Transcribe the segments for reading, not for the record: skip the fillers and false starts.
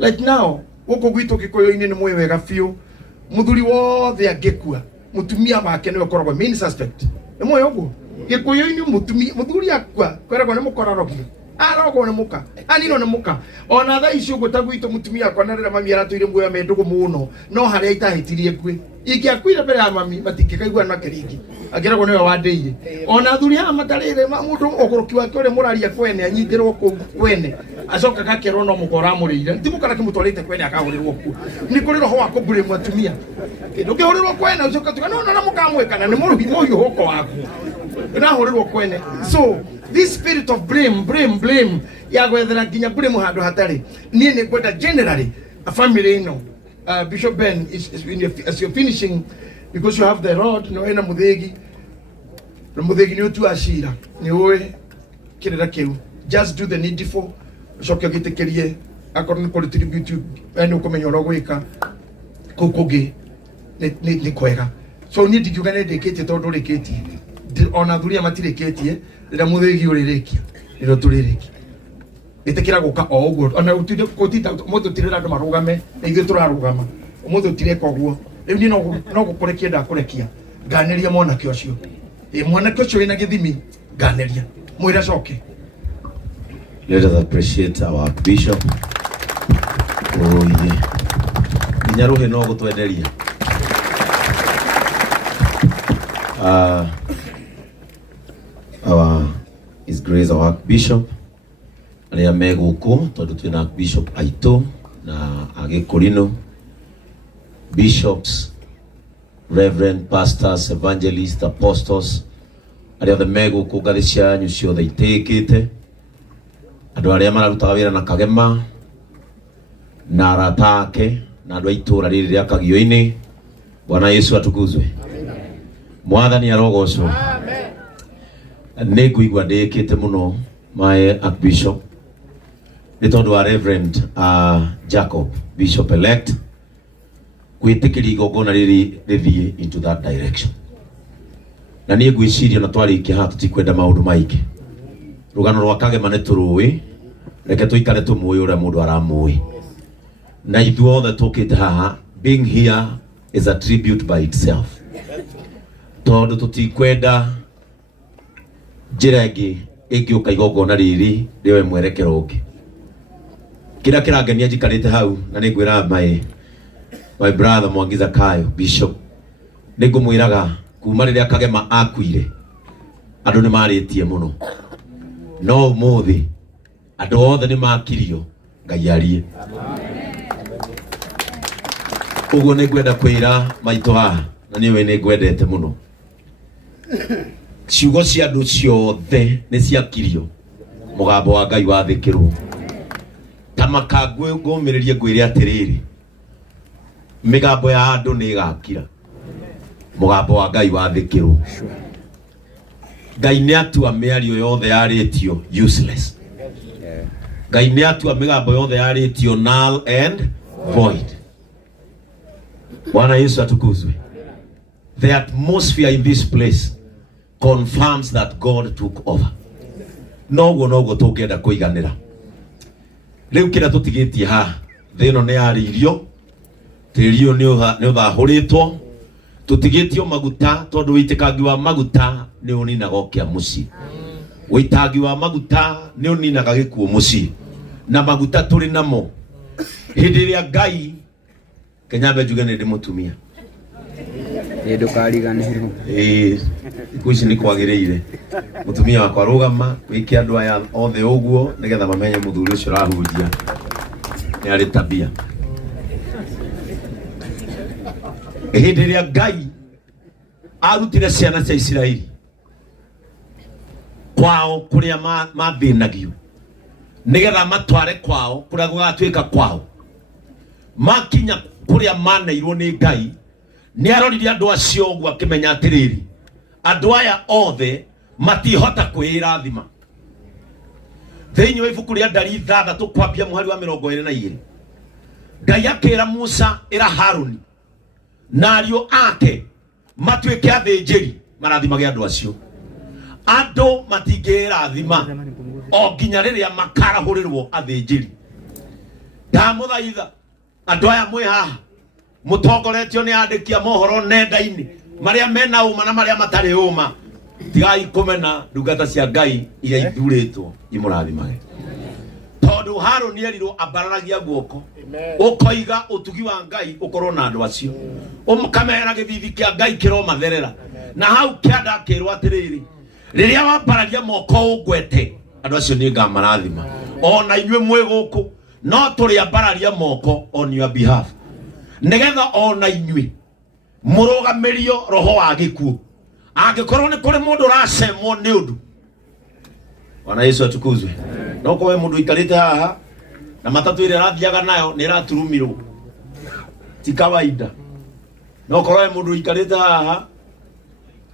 Like now, uko gwito Gikuyu-ini ni mwe wega fiu. Muthuri wothe angikua, mutumia wake niwe koragwo main suspect. Ni mwe uguo. Gikuyu-ini muthuri akua, koragwo ni mukororoki. Arogwo ni muka. Anino ni muka. Ona tha icio guta gwito mutumia akwa na rira mami aratuire muoya mendugu muno. No haria itahitirie kwe. Ingiakwira mbere ya mami matikikaigua na kiringi. Agiragwo niwe wandeire. Ona thuri ha matarire mundu ogoroki wake uri muraria kwene anyitirwo kwene. Acoka gakero no mukora murire. Ndi mukara kimutwarite kwene akahurirwo ku. Ni kuri roho wako bure mwatumia. Kindu kihurirwo kwene ucoka tuka no na mukamwekana ni muruhi moyo hoko waku. Na hurirwo kwene. So this spirit of blame ya gwethera nginya blame handu hatari nie ni kwenda generally a family ino Bishop Ben is as you're finishing, because you have the rod no ena muthegi ni utu ashira ni oe kirira kiu, just do the needful coke gitekerie akorwo ni contribute eno kumenya urogwika kukugi ni kwega. So ni ndikiuga ni ndikite tondu rikiti ona thuria matirikitie rira muthegi urirekia riro turirikia itekira guka o uguo ona utinde kutinda muthu tirira andu marugame na ithu turarugama muthu tireka uguo riu ni no gukurekia ndakurekia nganeria mwanake ucio mwanake ucio wina githimi nganeria mwira coke. Let us appreciate our bishop. Oh yeah, inyaruhe no gutwenderia our His Grace our Bishop aria meguku tondu twina Bishop Aito na Agikurino, bishops, reverend pastors, evangelists, apostles aria the meguku ngathi cianyu ciothe itikite, andu aria mararutaga wira na Kagema na arata ake na andu a itura riri ria Kagio-ini. Bwana Yesu atukuzwe. Mwathani arogocwo. Amen. Niguigua ndikite muno my Archbishop ni tondu wa Reverend Jacob Bishop elect kwitikiri igongona riri rithie into that direction. Na nie gwiciria na twarikia ha tutikwenda maundu maingi. Rugano rwa Kagema ni turuwi, reke tuikare tumuwi uria mundu aramuwi. Na ithuothe tukite haha, being here is a tribute by itself. Tondu tutikwenda njira ingi uka igongona riri riwe mwerekero ungi. Kira kirangenia njikarite hau na ningwira my brother Mwangiza Kayo Bishop ningumwiraga kuma riria Kagema akuire andu ni maritie muno, no umuthi andu othe ni makirio Ngai arie. Uguo ningwenda kwira maitu haha na niwe ningwendete muno. Ciugo cia andu ciothe ni ciakirio, mugambo wa Ngai wathikirwo. Tamakagwe ngumiririe ngwire atiriri, migambo ya andu ni igakira, mugambo wa Ngai wathikirwo. Ngai ni atua miario yothe yaritio useless. Ngai ni atua migambo yothe yaritio null and void. Bwana Yesu atukuzwe. The atmosphere in this place confirms that God took over. Nogo tukenda kuiganira. Riu kira tutigitie ha thino ni aririo tirio ni uthahuritwo tutigitio maguta tondu witikangi wa maguta ni uninaga okia muci. Witangi wa maguta ni uninaga gikuo muci. Na maguta turi namo hindi ria Ngai Kenyambe njuge ni ndimutumia ndukariganirwo ikuici ni kwagiriire mutumia wakwa rugama wiki andu aya othe uguo nigetha mamenye muthuri ucio rahunjia ni ari tabia. Hindi ria Ngai arutire ciana cia Israeli kwao kuria mathinagio nigetha matware kwao kuria gugatuika kwao, makinya kuria maneirwo ni Ngai ni arorire andu acio uguo akimenya atiriri andu aya othe matihota kwirathima. Theinyi wa ibuku ria Ndari 6 kwambia muhari wa 22 Ngai akira Musa ira Haruni na ariũ ake matuike athinjiri marathimage andu acio. Andu matingirathima o nginya riria makarahurirwo athinjiri. ndamuthaitha andu aya mwi haha mutongoretio ni andikia mohoro nenda-ini maria mena uma na maria matari uma tigai kumena ndungata cia Ngai iria ithuritwo imurathimage tondu Haruni erirwo ambararagia guoko ukoiga utugi wa Ngai ukorwo na andu acio umukamera githithi kia Ngai kiromatherera na hau kianda akirwo atiriri riria wambaragia moko ugwete andu acio ni ngamarathima ona inywe mwe guku no turi ambararia moko on your behalf nigetha ona inywe murugamirio roho wa gikuo angikorwo ni kuri mundu racemwo ni undu. Bwana Yesu atukuzwe. No kowe mundu ikarite haha na matatu ile rathiaga nayo ni raturumirwo ti kawaida. No kowe mundu ikarite haha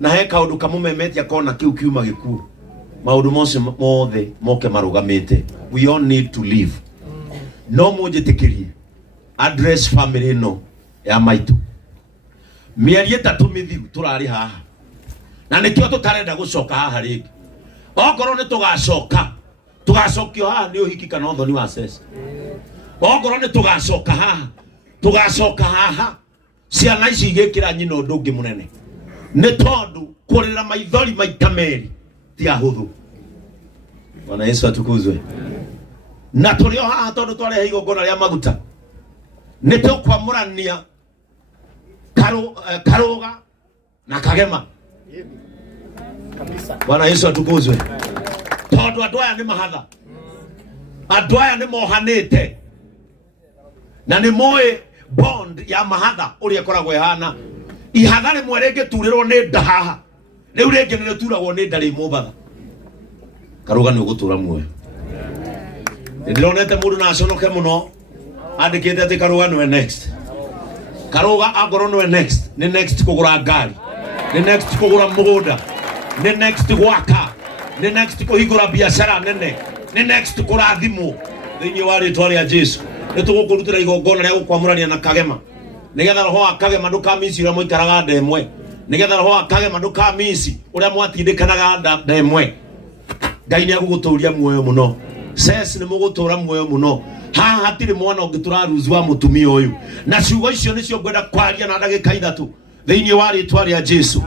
na he kaundu kamumemetia kona kiu kiuma gikuo maundu mothe moke marugamite. We all need to live. No mujitikirie address family no ya maitu mieri 3 mithiru turari haha na nikio tutarenda gucoka haha ringi okorwo ni tugacokio haha ni uhiki kana uthoni wa sesa okorwo ni tugacoka haha ciana ici igikira nyina undu ungi munene ni tondu kurira maithori maita meri ti ahuthu. Bwana Yesu atukuzwe. Na turio haha tondu twarehe igongona ria maguta ni tukwamurania Karuga na Kagema kabisa. Bwana Yesu atukuzwe. Tondu andu aya ni mahatha, andu aya ni mohanite na ni moe bond ya mahatha uria koragwo ihana ihatha rimwe ringiturĩrwo ni nda haha riu ringi ni rituragwo ni nda ri mubatha. Karuga ni ugutura muoyo. Ndironete mundu na aconoke muno andikite ati Karuga niwe next. Karuga agoro niwe next. Ni next kugura ngari, ni next kugura mugunda, ni next gwaka, ni next kuhingura biashara nene, ni next kurathimwo thiini wa ritwa ria Jesu. Nitugukurutira igongona ria gukwamurania na Kagema nigetha roho wa Kagema ndukamisi uria muikaraga ndemwe, nigetha roho wa Kagema ndukamisi uria mwatindikanaga ndemwe. Ngai ni aguguturia muoyo muno. Ses ni mugutura muoyo muno. Haha hatiri mwana ungituraruzu wa mutumia uyu na ciugo icio nicio ngwenda kwaria na ndagika 3 thiini wa ritwa ria Jesu.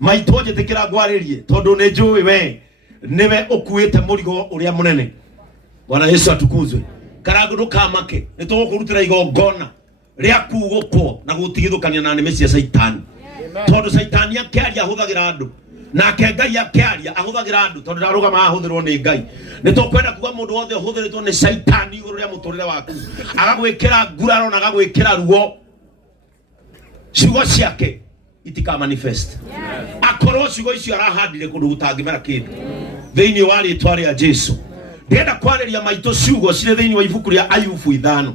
Maitoje tikira ngwaririe tondu ni njui we niwe ukuite murigo uria munene. Bwana Yesu atukuzwe. Karagu ndukamake nitugukurutira igongona ria kugukwo na gutigithukania na neme cia Saitani. Tondu Saitani akiaria ahuthagira andu na Ngai akiaria ahuthagira andu tondu ndarugama ahuthirwo ni Ngai. Nitukwenda kuga mundu wothe ahuthiritwo ni Saitani iguru ria muturire waku agagwikira nguraro na agagwikira ruo ciugo ciake itika manifest. Akorwo ciugo icio arahandire kundu gutangimera kindu thiini wa ritwa ria Jesu. Ndenda kwariria maito ciugo cire thiini wa ibuku ria Ayubu 5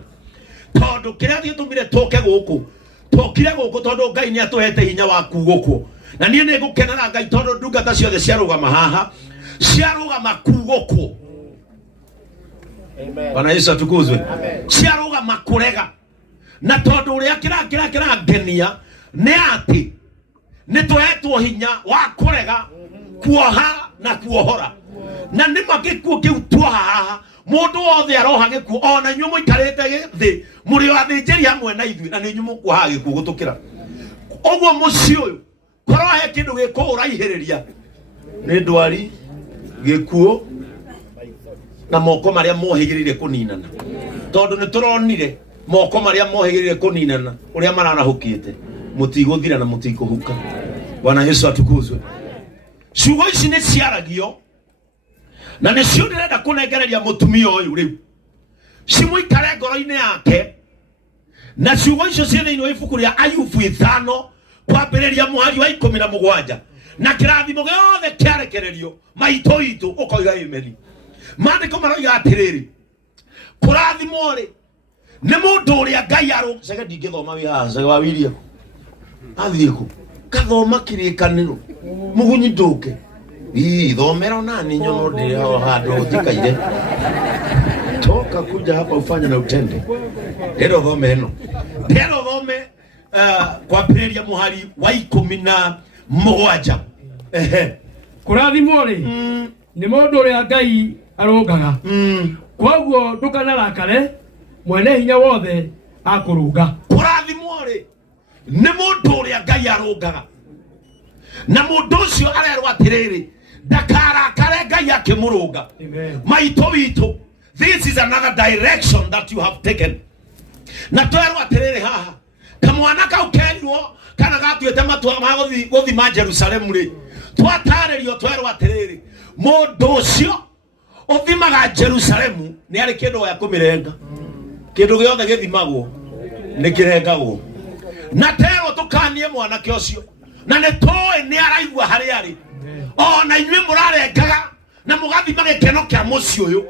tondu kiria gitumire toke guku tokire guku tondu Ngai ni atuhete hinya wa kugukwo na nie ni gukenera Ngai tondu ndungata ciothe ciarugama haha ciarugama kugukwo. Amen. Bwana Yesu atukuzwe. Ciarugama kurega na tondu uria kira ngenia ni ati ni tuhetwo hinya wa kurega kuoha na kuohora na ni magikuo kiu tuoha haha mundu wothe aroha gikuo ona nyuo muikarite thi muri athinjiri hamwe na ithui na ni nyuo mukuoha gikuo gutukira ogwo muci uyu korwo he kindu giko uraihiriria ni ndwari gikuo na moko maria mohigirire kuninana tondu ni turonire moko maria mohigirire kuninana uria mararahukite mutiguthira na mutikuhuka. Bwana Yesu atukuzwe. Ciugo ici ni ciaragio na ni cio ndirenda kunengereria mutumia uyu riu cimuikare ngoro-ini yake na ciugo icio cie thiini wa ibuku ria Ayubu 5 kwambiriria muhari wa 17 na kirathimo giothe kiarekererio maito itu ukoiga imeni. Maandiko maroiga atiriri kurathimo ri ni mundu uria Ngai aru cege ndingithoma wi haha cege wa William athiku kathoma kirikaniro mugunyi nduke thomera nani nyono ndio hado thikaire toka kuja hapa ufanye na utende ndero thome eno ndero thome kwa peria muhari wa 17 kurathimo ri ni mundu uria Ngai arongaga koguo ndukanarakare mwene hinya wothe akurunga. Kurathimwo ri ni mundu uria Ngai arungaga, na mundu ucio arerwo atiriri ndakarakare Ngai akimurunga. Maito witu, this is another direction that you have taken. Na twerwo atiriri haha kamwana kau kenwo kana gatuete matua ma guthima Jerusalemu ri twataririo twerwo atiriri mundu ucio uthimaga Jerusalemu ni ari kindu ya kumirenga. Kindu giothe githimagwo ni kirengagwo. Na tero tukanie mwanake ucio na ne toe ni araigwa hari ari ona inywe murarengaga na mugathima gikeno kia muci uyu.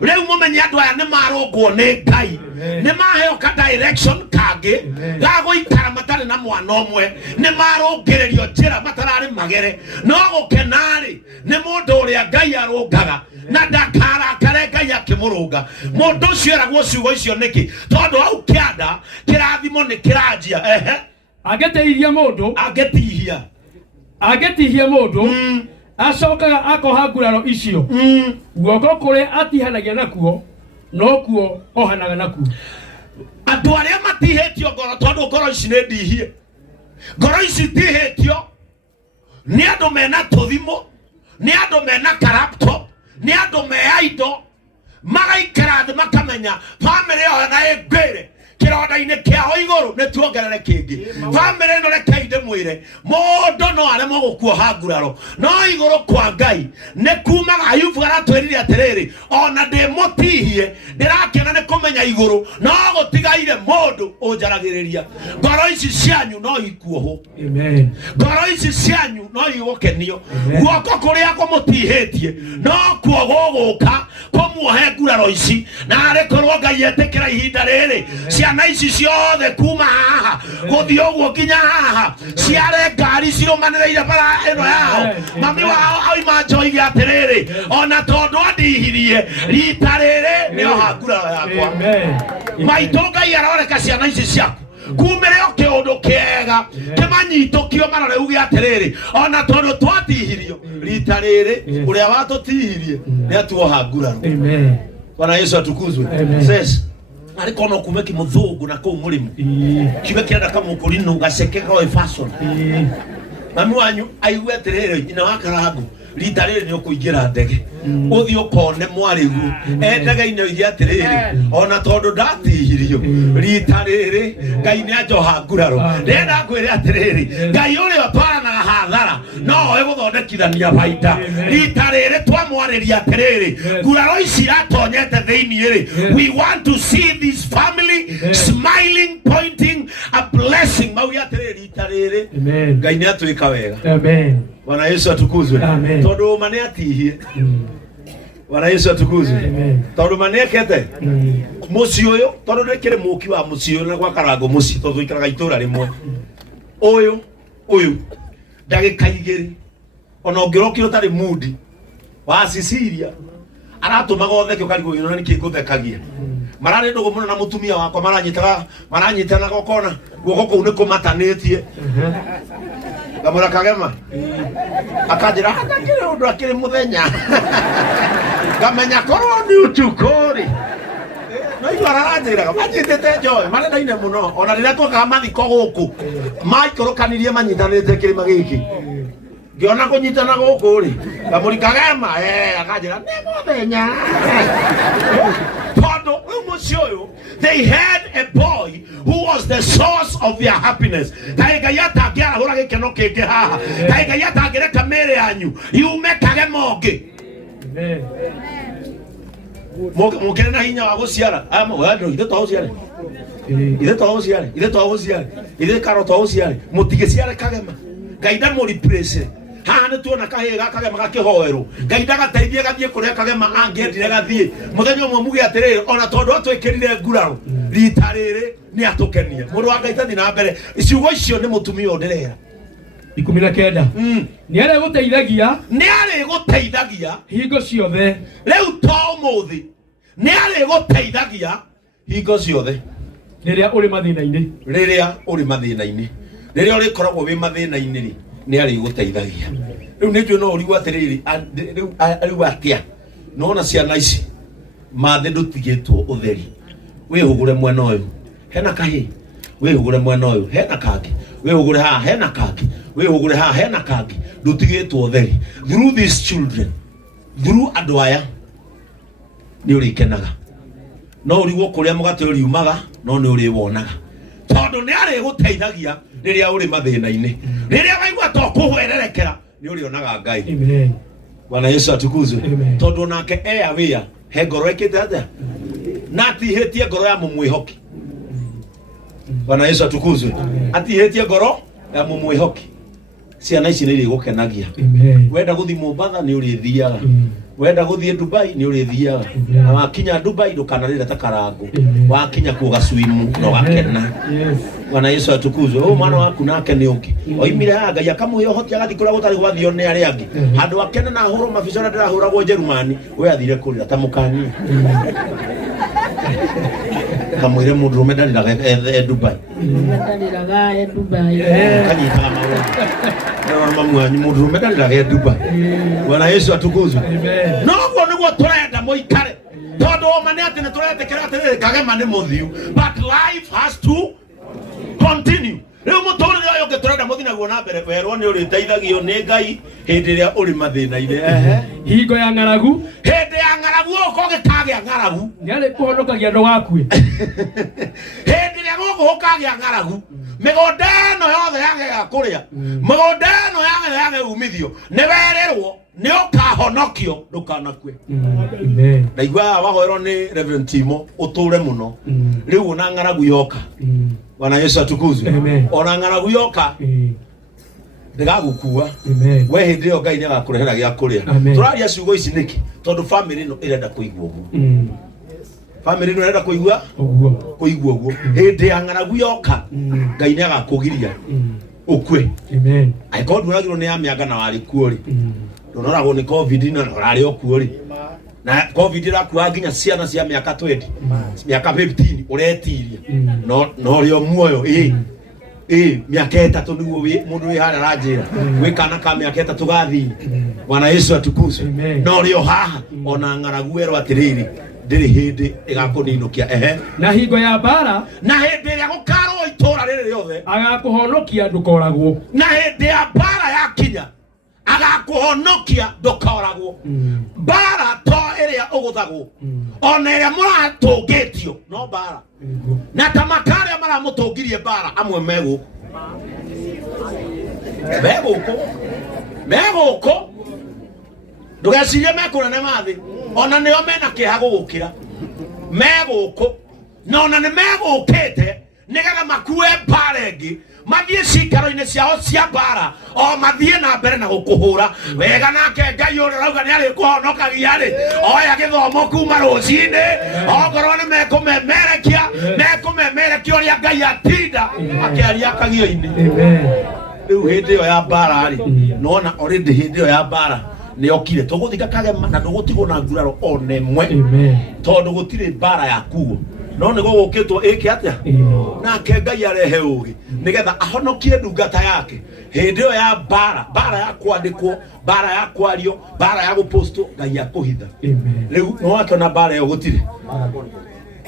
Reu mumenye andu aya ni marungwo ni Ngai, ni maheo ka direction kangi ga guikara matari na mwana omwe, ni marungiririo njira matarari magere. No gukenari ni mundu uria Ngai arungaga na ndakarakare Ngai akimurunga. Mundu ucio eragwo ciugo icio niki tondu au kianda kirathimo ni kiranjia agetihia mundu mundu acokaga akoha nguraro icio guoko kuria atihanagia nakuo no kuo ohanaga nakuo. Andu aria matihitio ngoro tondu ngoro ici ni ndihie, ngoro ici tihitio ni andu mena tuthimo, ni andu mena karapto, ni andu meido magaikara thi makamenya family ona egwire kironda-ini kiao iguru ni tuongerere kingi. Family no reke inde mwire mundu no aremwo gukuoha nguraro, no iguru kwa Ngai ni kumaga. Ayubu aratwirire atiriri ona ndimutihie ndirakena ni kumenya iguru no gutigaire mundu unjaragiriria. Ngoro ici cianyu no ikuoho. Amen. Ngoro ici cianyu no igukenio. Guoko kuria kumutihitie no kuo guguka kumuohe nguraro ici na arikorwo Ngai etikira ihinda riri ciana ici ciothe kuma haha guthi uguo nginya haha ciare ngari cirumaniriire bara ino yao. Mami wao auma njoige atiriri ona tondu andihirie rita riri ni oha nguraro yakwa. Maito Ngai aroreka ciana ici ciaku kumire o kiundu kiega kimanyitukio marore uge atiriri ona tondu twatihirio rita riri uria watutihirie ni atuoha nguraro. Bwana Yesu atukuzwe. Says arikono kumeki muthungu na ko murimu kibe kirada kama ukulino gaseke ro fashion. Mami wanyu aigwe atiriri ina wakarago rita riri ni ukuingira ndege uthi ukone mwarigu ndege ino iria atiriri ona tondu ndatihirio rita riri Ngai ni ajoha nguraro. Ndenda kwire atiriri Ngai uri otwaranaga hathara no we guthondekithania baita. Rita riri twamwariria atiriri nguraro ici ratonyete thiini ri we want to see this family smiling, pointing a blessing. Mauya atiriri rita riri Ngai ni atwika wega. Amen. Bwana Yesu atukuzwe. Tondu mane atihie. Bwana Yesu atukuzwe. Tondu mane kete muci uyu tondu ndikire muki wa muci uyu na kwa karango muci tondu ikaraga itura rimwe uyu ndagika igiri ona ngirokiro tari mudi wa Sicilia aratumaga otheke ukarigo ino niki nguthekagia marare ndugu muno na mutumia wakwa maranyitana gokona guoko kuu ni kumatanitie gamura kagema akajira hakakire undu akiri muthenya gamenya korwo ni utukuri no ibararajira majitete joy marenda ine muno ona rira twoka mathiko guku maikorokaniriye manyitanite kirima giki ngiona kunyitana guku ri gamuri kagema akajira ni muthenya pondo umucio. They had a boy who was the source of their happiness. Kaiga yata ngira hura gikeno kenge haha. Kaiga yata ngira kamere yanyu yume kage moge. Mokere na hinya wa guciara ama wado ide to guciara. Ide to guciara. Ide karo to guciara. Mutigiciara kagema. Gaida mo replace. Hana tuona kahega kagema gakihoero. Gaida gateithie gathie kuria kagema angendire gathie. Muthenya umwe muge atiriri ona tondu atwikirire nguraro. Rita riri ni atukenie. Mundu wa Ngai tathi na mbere. Ciugo icio ni mutumia ndirera. 19 ni ari guteithagia hingo ciothe. Riu to muthi ni ari guteithagia hingo ciothe. Riria uri mathina-ini. Riria uri koragwo wi mathina-ini ri ni ari guteithagia. Riu ni njuno uri gwatiriri riu atia nona ciana ici mathe ndutigitwo utheri wihugure mwena uyu hena kahi wihugure mwena uyu hena kangi wihugure ha hena kangi wihugure ha hena kangi ndutigitwo theri through these children through andu aya ni urikenaga no urigwo kuria mugate uriumaga no ni uri wonaga tondu ni ari guteithagia riria uri mathina-ini riria waigua to kuhwererekera ni uri onaga Ngai. Amen. Bwana Yesu atukuzwe. Tondu nake wia he ngoro ikite atia na atihitie ngoro ya mumwihoki. Bwana Yesu atukuzwe. Atihitie ngoro ya mumwihoki. Ciana ici ni iri gukenagia. Wenda guthi Mombasa ni uri thiaga. Wenda guthi Dubai ni uri thiaga. Na wakinya Dubai ndukanarira ta karangu. Wakinya ku gacwimu no gakena. Bwana Yesu atukuzwe. Mwana waku nake ni ungi. Oimire ha Ngai akamuhe uhoti agathi kuria gutari gwathio ni ari angi. Handu akena na huro mabicora ndirahuragwo Jerumani we athire kurira ta mukani. Kamwire mundu rumedanira Dubai. Rumedanira Dubai. Kanyita mawe. Mwanyu mundu rumedanira Dubai. Bwana Yesu atukuzwe. No gwo niguo turenda muikare. Tondu mane ati ne turetekera ati Kagema ni muthiu. But life has to continue. Riu muturire uyu ngiturenda muthina guo na mbere werwo ni uri teithagio ni Ngai hindi ria uri mathina-ine. Hingo ya ng'aragu Hindi ya ng'aragu uko gikagia ng'aragu ni ari kuhonokagia ndo wakue. Hindi ria guku ukagia ng'aragu migunda no yothe yage kuria migunda no yage umithio ni werirwo ni ukahonokio ndukanakue. Amen. Ndaigua wahoerwo ni Reverend Timo uture muno riu na ng'aragu yoka. Bwana Yesu atukuzwe. Ona ng'aragu yoka ndigagukua we hindi yo Ngai ni agakurehera gia kuria. Turaria ciugo ici niki tondu family no irenda kuigua uguo. Family no irenda kuigua uguo. Hindi ya ng'aragu yoka Ngai ni agakugiria ukue. Amen. Ai God uragirwo ni ya mianga na wari kuori. Ndoragwo ni COVID na rari okuori. Na COVID irakuwa nginya ciana cia miaka 20 miaka 15 uretiria no rio muoyo miaka 3 niguo mundu wi hara ranjira wi kana ka miaka 3 gathi. Bwana Yesu atukuzwe. No rio haha ona ng'aragu ero atiriri ndiri hindi igakuninukia na hingo ya bara na hindi ria gukaro itura riri riothe agakuhonokia ndukoragwo na hindi ya bara yakinya agakuhonokia ndukoragwo. Bara to iria uguthagwo ona iria muratungitio no bara na tamakaria maramutungirie bara amwe meguko ndugecirie mekunene mathi ona nio mena kiha gugukira meguko na ona ni megukite nigetha makue bara ingi mathie cikaro-ini ciao cia bara o mathie na mbere na gukuhura wega nake Ngai uri rauga ni ari kuhonokagia ri oya githomo kuma rucini okorwo ni mekumemerekia uria Ngai atinda akiaria kagio-ini. Riu hindi yo ya bara ri nona already hindi yo ya bara ni okire tuguthika Kagema na ndugutigwo na nguraro onemwe tondu gutire bara ya kuo no ni gugukitwo iki atia nake Ngai arehe ugi nigetha ahonokie ndungata yake hindi yo ya bara ya kwandikwo bara ya kwario bara ya guposto Ngai akuhitha. Riu no wakona bara yo gutire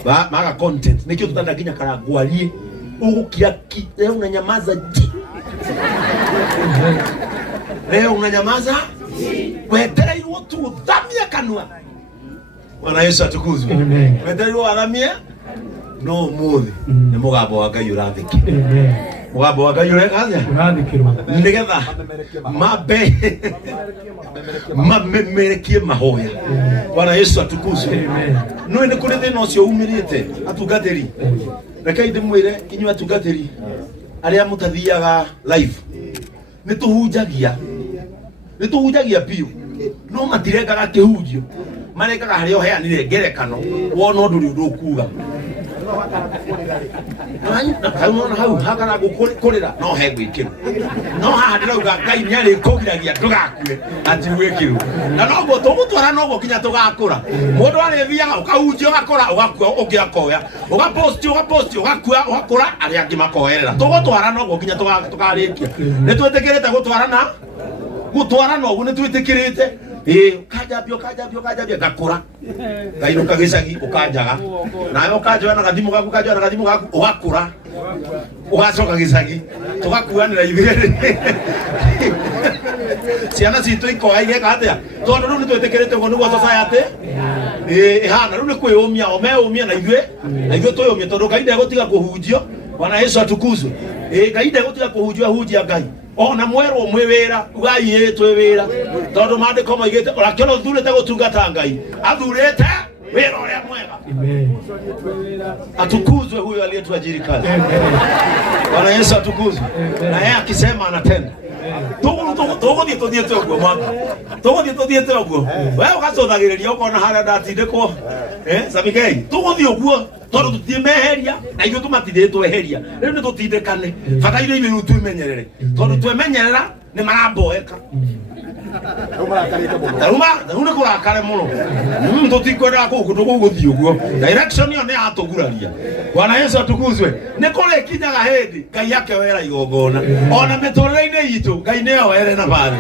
maga content nikio tutanda nginya karangwarie ugukia leo unanyamaza leo unanyamaza wetereirwo tu thamia kanua. Bwana Yesu atukuzwe. Wetereirwo athamie no muthi ni mugambo wa Ngai urathikire. Mugambo wa Ngai urathikirwo nigetha mamemerekie mahoya. Bwana Yesu atukuzwe. No ni kuri thina ucio umirite atungatiri reke ndimwire inywa atungatiri aria mutathiaga live nituhunjagia piu no matirengaga kihunjio marekaga haria uheanire ngerekano wona undu riu ndukuga na hau hakana gukurira no he gwikirwo no haha ndirauga Ngai ni ari kugiragia ndugakue ati gwikirwo na no go tugutwara no go kinya tugakura mundu ari thiaga ukahunjia ugakora ugakua ungiakoya ugapost ugakua ugakura ari angi makoerera tugutwara no go kinya tugarikia ni twetikirite gutwarana ugu ni twitikirite ukajambia gakura gainuka gicagi ukanjaga nawe ukanjoya na gathimu gaku ugakura ugacoka gicagi tugakuanira ithuĩ ciana citũ ikoa igeka atia tondu riu nitwĩtĩkĩrĩte ũguo nĩguo society ihana riu nĩ kwĩyũmia o meyũmia na ithuĩ twĩyũmie tondu Ngai ndegũtiga kũhunjio. Bwana Yesu atukuzwe. Ngai ndegũtiga kũhunjio ahunjia Ngai ona mwerwo mwĩ wĩra ugai twĩ wĩra tondu maandĩko maigĩte ũrakĩona ũthurĩte gũtungata Ngai athurĩte wĩra ũrĩa mwega. Atukuzwe huyo aliyetuajiri kazi. Bwana Yesu atukuzwe. Na yeye akisema anatenda. Tũgũthiĩ tũthiĩte ũguo mwana, tũgũthiĩ tũthiĩte ũguo wewe ũgacothagĩrĩria ũkona harĩa ndatindĩkwo Sabikei tũgũthiĩ ũguo tondu tũtimeheria na ithuĩ tũmatithĩtwo eheria rĩu nĩ tũtindĩkane bataire ithuĩ rĩu twĩmenyerere tondu twemenyerera nĩ maramboeka rĩu nĩ kũrakare mũno tũtikwendaga kũu tũgũthiĩ ũguo direction ĩyo nĩ yatũguraria. Bwana Yesu atukuzwe. Nĩ kũrĩkinyaga hĩndĩ Ngai akewera igongona ona mĩtũrĩre-inĩ itũ Ngai nĩoere na bathi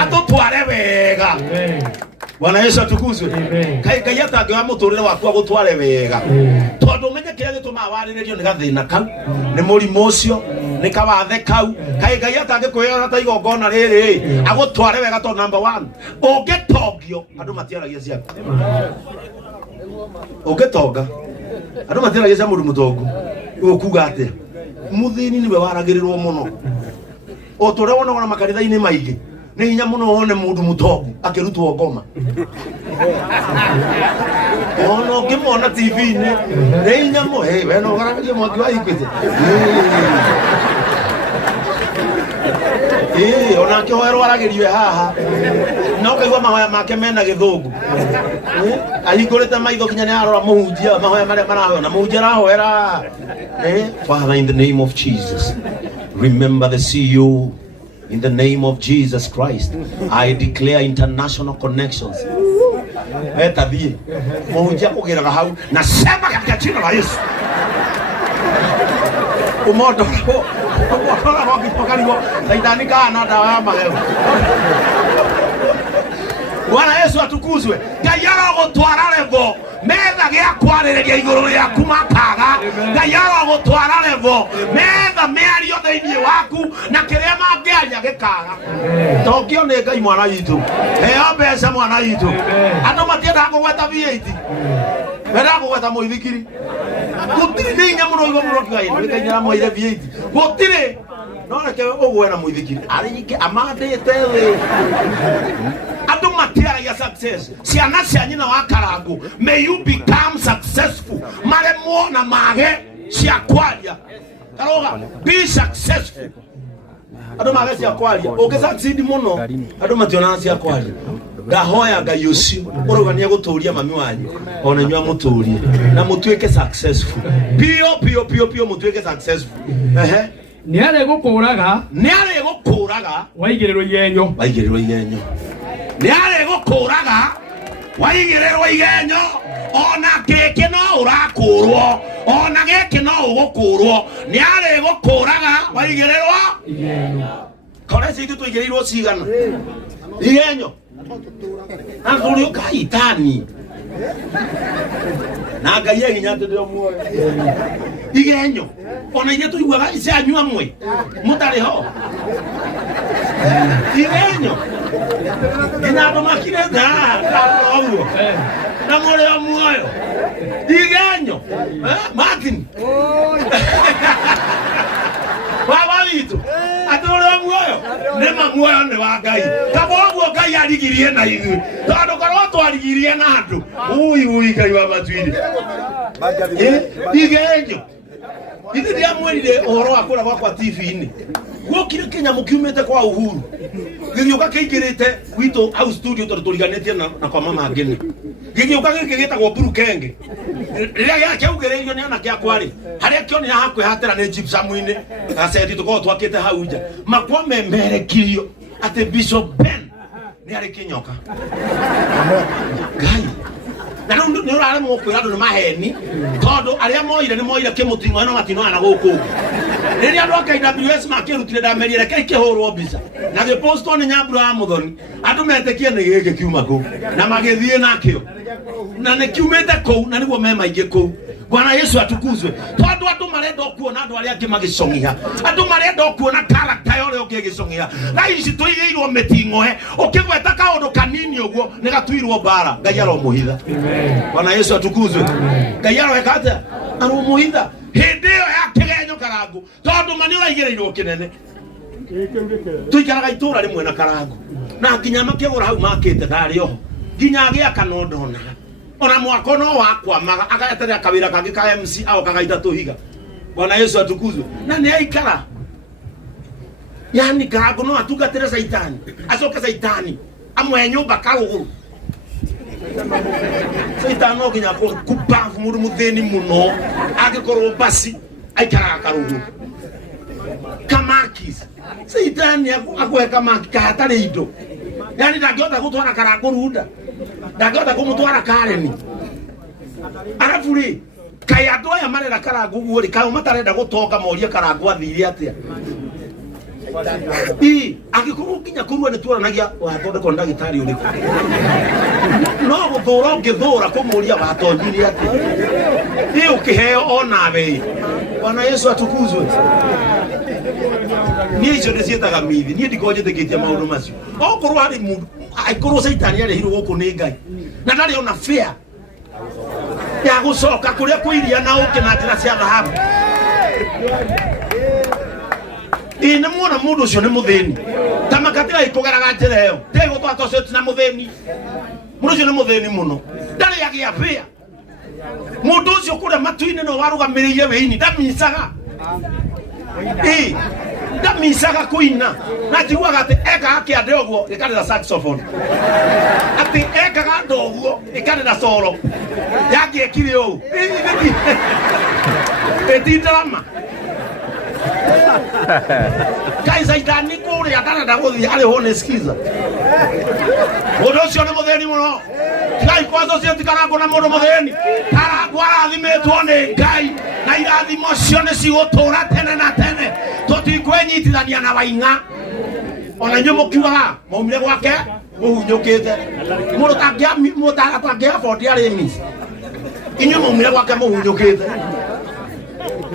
atũtware wega. Bwana Yesu atukuzwe. Ngai atangĩoya mũtũrĩre waku agũtware wega tondu ũmenye kĩrĩa gĩtũmaga warĩrĩrio nĩ gathĩna kau nĩ mũrimũ ũcio nĩ kawathe kau. Ngai atangĩkwĩra ta igongona rĩrĩ agũtware wega tondu number 1 ũngĩtongio andũ matiaragia ciaku. Ũngĩtonga andũ matiaragia cia mũndũ mũtongu ũkuga atĩa mũthĩni nĩwe waragĩrĩrwo mũno. O tũrĩa wonaga makanitha-inĩ maingĩ nĩ hinya mũno wone mũndũ mũtongu akĩrutwo ngoma ona ũngĩmona TV-inĩ nĩ hinya mũno we no ũgaragaria mwaki wa Equity ona akĩhoerwo aragĩrio haha no kaigua mahoya make mena gĩthũngũ ahingũrĩte maitho nginya nĩ arora mũhunjia mahoya marĩa marahoya na mũhunjia arahoera. Father, in the name of Jesus, remember the CEO. In the name of Jesus Christ, I declare international connections. Tabie mũhunjia kũgĩraga hau na sema katika jina la Yesu umoto wakipokaliwa saitani kana dawa ya mageu. Bwana Yesu atukuzwe. Ngai aragũtwara level metha gĩa kwarĩrĩria igũrũ rĩaku makaga. Ngai aragũtwara level metha mĩario thĩinĩ waku na kĩrĩa mangĩaria gĩkaga. Tokio nĩ Ngai mwana witũ heo mbeca mwana witũ andũ matiendaga kũgweta VAT mendaga kũgweta mũithikiri gũtirĩ nĩ hinya mũno igũrũ mũno Ngai nĩkaingĩra moire VAT gũtirĩ no reke ũgwe na mũithikiri arĩnyike amandĩte thĩ andũ matiaragia success. Ciana cia nyina wa karangu, may you become successful maremwo na mage cia kwaria karoga be successful. Andũ mage cia kwaria ũngĩsucceed mũno andũ mationa cia kwaria. Ndahoya Ngai ũcio ũrũgania gũtũũria mami wanyu ona nyua mũtũũrie na mũtuĩke successful pio mũtuĩke successful. Nĩ arĩgũkũraga waigĩrĩrwo igenyo nĩ arĩgũkũraga waigĩrĩrwo igenyo ona gĩkĩ no ũrakũrwo ona gĩkĩ no ũgũkũrwo nĩ arĩgũkũraga waigĩrĩrwo igenyo. Kora ici tũigĩrĩirwo cigana igenyo athuri ũkaitani na Ngai hinya ndĩrĩ muoyo igenyo ona ithuĩ tũiguaga icanyu amwe mũtarĩ ho igenyo nginya andũ makirĩte ũguo na mũrĩ o muoyo igenyo Martin baba witũ atũrĩ o muoyo nĩma muoyo nĩ wa Ngai kaba ũguo Ngai arigirie na ithuĩ tondũ korwo twarigirie na andũ ui Ngai wa matuire igenyo ithuĩ ndiamwĩrire ũhoro wa kũra gwakwa TV-inĩ gũkire kĩnyamũ kiumĩte kwa Uhuru gĩgĩũka kĩingĩrĩte gwitũ au studio tondũ tũriganĩtie na kwa mama ngene gĩgĩũka gĩkĩ gĩtagwo Burukenge rĩrĩa gĩakĩaugĩrĩirio nĩ anake akwarĩ harĩa kĩonire hakwĩhatĩra nĩ gypsum-inĩ gacethi tũkorwo twakĩte hau nja makwa memerekirio atĩ Bishop Ben nĩ arĩ kĩnyoka Ngai na rĩu nĩ ũraremwo kwĩra andũ nĩ maheni tondũ arĩa moire nĩ moire kĩmũtino ĩno matinoana gũkũ Rĩrĩa andũ a KWS makĩrutire ndamerire reke ikĩhũrwo mbica na gĩpostwo nĩ Nyambura wa Mũthoni, andũ metĩkie nĩ gĩkĩ kiuma kũu na magĩthiĩ nakĩo na nĩ kiumĩte kũu na nĩguo me maingĩ kũu. Bwana Yesu atukuzwe. Tondũ andũ marenda kuona andũ arĩa angĩ magĩcong'ia, andũ marenda kuona character ya ũrĩa ũngĩ agĩcong'ia. Na ici tũigĩirwo mĩting'oe, ũkĩgweta kaũndũ kanini ũguo nĩ gatuirwo mbara. Ngai aromũhitha. Bwana Yesu atukuzwe. Ngai aroweka atĩa? Aromũhitha. Hĩndĩ ĩyo ya kĩgenyo Karangũ, tondũ mani ũraigĩrĩirwo kĩnene. Tuikaraga itũra rĩmwe na Karangũ, na nginya makĩgũra hau makĩte ndarĩ oho, nginya agĩaka no ndona. Ona mwako no wakwamaga agaeterera kawira kangi ka MC au kagaita tuhiga. Bwana Yesu atukuzwe. Na nĩ aikara. Yani Karangũ no atungatĩre Saitani, acoke Saitani amwe nyũmba karũgũrũ. Saitani no nginya kubavu mũndũ mũthĩni mũno angĩkorwo basi aikaraga karũgũrũ. Kamakis Saitani akwe kamaki kahatarĩ indo. Yani ndangĩhota gũtwara Karangũ runda, ndangĩhota kũmũtwara Kareni. Arabu rĩ, kaĩ andũ aya marenda Karangũ ũguo rĩ, kaĩ matarenda gũtonga morie Karangũ athire atĩa? Angĩkorwo nginya kũrua nĩ tuoranagia wathondekwo ndagĩtarĩ ũrĩkũ, no gũthũra ũngĩthũra kũmũria watongire atĩa? Ũkĩheo onawe. Bwana Yesu atukuzwe. Niĩ icio ndĩciĩtaga mithi, niĩ ndikorwo njĩtĩkĩtie maũndũ macio. Okorwo harĩ mũndũ aikorwo Saitani arehirwo gũkũ nĩ Ngai na ndarĩ ona fair ya gũcoka kũrĩa kwĩiria na ũkĩ na njĩra cia thahabu. Nĩ muona mũndũ ũcio nĩ mũthĩni, ta makatiga ikũgeraga njĩra ĩyo, ndĩ gũtwatocete na mũthĩni. Mũndũ ũcio nĩ mũthĩni mũno, ndarĩ agĩa fair. Mũndũ ũcio kũrĩa matu-inĩ no warũgamĩrĩire wĩini, ndamicaga. Ndamicaga kũina na njiguaga atĩ ekaga kĩande ũguo gĩkarĩra saxophone, atĩ ekaga ndo ũguo ĩkarĩra solo yangĩekire ũũ ĩti drama. Kai Saitani kũrĩa ndarenda gũthiĩ arĩ ho nĩskiza. Mũndũ ũcio nĩ mũthĩni mũno. Ngai kwazo cio Karangũ na mũndũ mũthĩni. Karangũ arathimĩtwo nĩ Ngai na irathimo cio nĩ cigũtũũra tene na tene. Tũtikwĩnyitithania na Waing'a. Ona inyuĩ mũkiugaga maumire gwake mũhunyũkĩte. Mũndũ atangĩabondi arĩmi. Inyuĩ maumire gwake mũhunyũkĩte.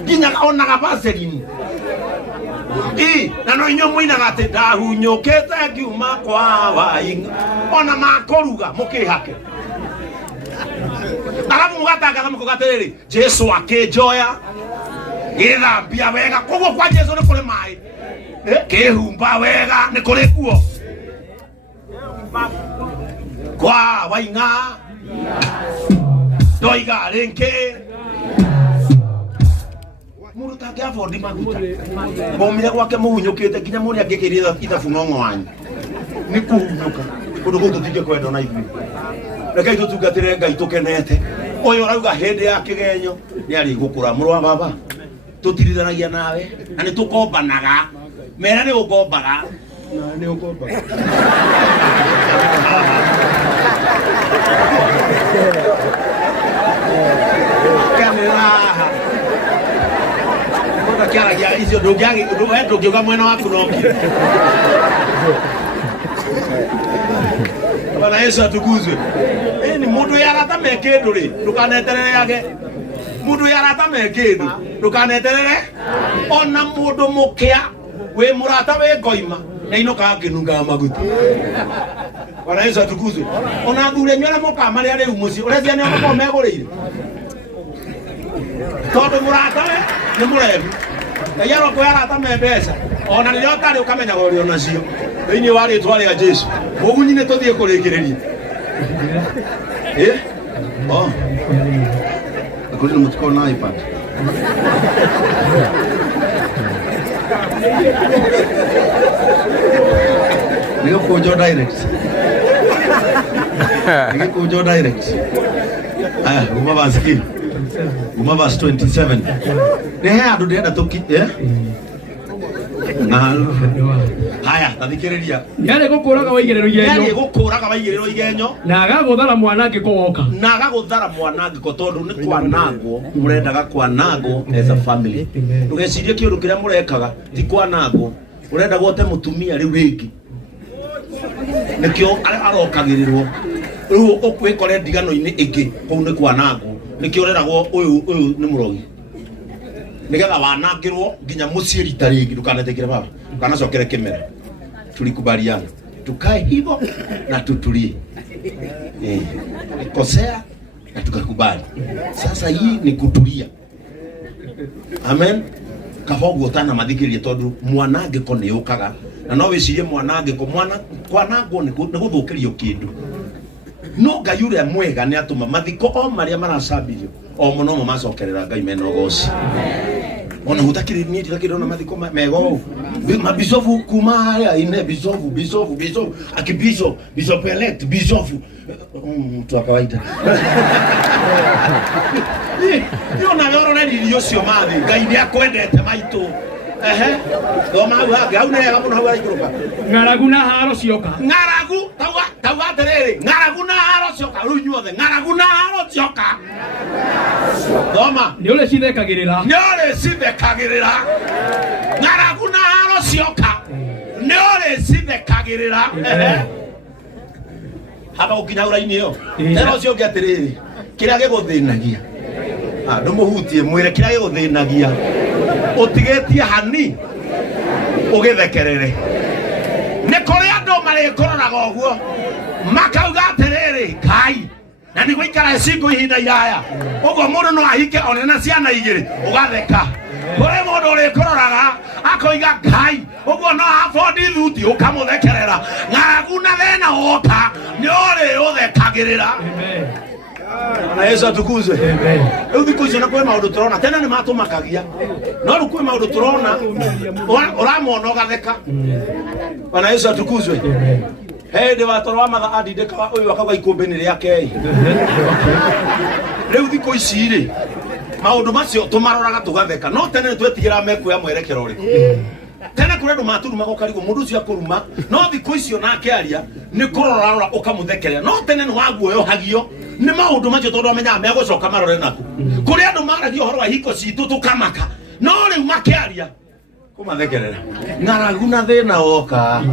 Nginya onaga Vaseline. Na no inyuĩ mũinaga atĩ ndahunyũkĩte ngiuma kwa Waing'a. Ona makũruga mũkĩhake. Arabu mũgatangatha mũkoiga atĩrĩrĩ, Jesu akĩnjoya gĩthambia wega. Koguo kwa Jesu nĩ kũrĩ maĩ, kĩhumba wega nĩ kũrĩ kuo. Kwa Waing'a ndoiga rĩngĩ mũndũ tangĩabondi maguta. Maumire gwake mũhunyũkĩte nginya mũndũ angĩkĩrĩa ithabu no ng'wanyu. Nĩ kũhunyũka kũndũ gũkũ tũtingĩkwenda na ithuĩ. Rekei tũtungatĩre Ngai tũkenete. Ũyũ arauga hĩndĩ ya kĩgenyo nĩ arĩ gũkũra. Mũrũ wa baba, tũtirithanagia nawe na nĩ tũkombanaga. Mera nĩ ũkombaga. Nĩ ũkombaga. Kamera kiaragia icio ndũngĩuga mwena waku noki. Bwana Yesu atukuzwe. Ni mũndũ yarata me kĩndũ rĩ, ndũkaneterere yake. Mũndũ yarata me kĩndũ ndũkaneterere. Ona mũndũ mũkĩa wĩ mũrata wĩ ngoima na inokaga kĩnungaga maguta. Bwana Yesu atukuzwe. Ona thuri nywele moka marĩa rĩu mũciĩ ũreciria nĩo makorwo megũrĩire. Tondũ mũrata we nĩ mũrebi. Yaro kwa yarata me mbeca. Ona rĩrĩa ũtarĩ ũkamenya ũrĩa onacio. Thĩinĩ wa rĩĩtwa rĩa Jesu. Ũgunyi nĩ tũthiĩ kũrĩkĩrĩria. Akũrĩ mũtuko na iPad. Nĩgo kũnjwo direct. Nĩgo kũnjwo direct. Uma basikiri. Uma verse 27. Nĩ he andũ ndĩrenda tũki, Haya, tathikiriria. Yale gukuraga waigiriro igenyo. Yale gukuraga waigiriro igenyo. Na agaguthara mwanangiko woka. Na agaguthara mwanangiko tondu ni kwanangwo, murendaga kwanangwo as a family. Ndugecirie kiundu kiria murekaga ti kwanangwo. Urenda gwote mutumia riu ringi. Nikio arokagirirwo. Riu ukwikore ndigano-ini ingi kou ni kwanangwo. Nikio ureragwo uyu ni murogi. Nigetha wanangirwo nginya muciĩ rita ringi ndukanetekere baba. Kanacokere kimera. Tulikubaliana. Tukae hivyo na tutulie. Kosea na tukakubali. Sasa hii ni kutulia. Amen. Kafogu otana mathikirie tondu mwanangiko ni ukaga na no wicirie mwanangiko kwanangwo ni guthukirio kindu no Ngai uria mwega ni atuma mathiko o maria maracabirio o muno mo macokerera Ngai mena goci. Ona hutakiri ni ndikakiri ona mathiko mego mabisofu kuma ya ine bisofu akibisho bishop elect bisofu mtu wa kawaida. Yo na yoro na ndio sio mathi Ngai ni akwendete maitu. Thoma hau au nega muno hau arikuruka. Ng'aragu na haro cioka. Ng'aragu tawa atiriri. Ng'aragu na haro cioka. Riu nyuothe ng'aragu na haro cioka. Thoma. Ni ule cithekagirira. Ng'aragu na haro cioka. Ni ule cithekagirira. Haba ukinya uraini yo. Tero cio ngi atiriri. Kiria giguthinagia. Ndumuhutie mwire kiria giguthinagia. Utigetie hani ugithekerere ni kuri andu marikororaga uguo makauga atiriri Kai na ni guikara cingo ihinda iraya uguo mundu no ahike onena ciana igiri ugatheka kuri mundu urikororaga akoiga Kai uguo no afford thuti ukamuthekerera ng'aragu na thina woka ni uri uthekagirira. Na Yesu atukuzwe. Riu thiku icio na kwe maundu turona tena ni matumakagia no riu kwe maundu turona uramona ugatheka. Bwana Yesu atukuzwe. Ndi watorwa matha andindika uyu akauga ikumbi-ini riake. Riu thiku ici ri maundu macio tumaroraga tugatheka no tene ni twetigira mekuya mwerekero ri. Tena kure ndo maturuma gukarigo mundu ucio akuruma no thiku icio nake aria ni kurorarora ukamuthekerera no tene ni waguoyohagio ni maundu macio tondu amenya megucoka marore naku kuri andu maragia uhoro wa hiko citu tukamaka no riu makiaria kumathekerera ng'aragu na thina woka.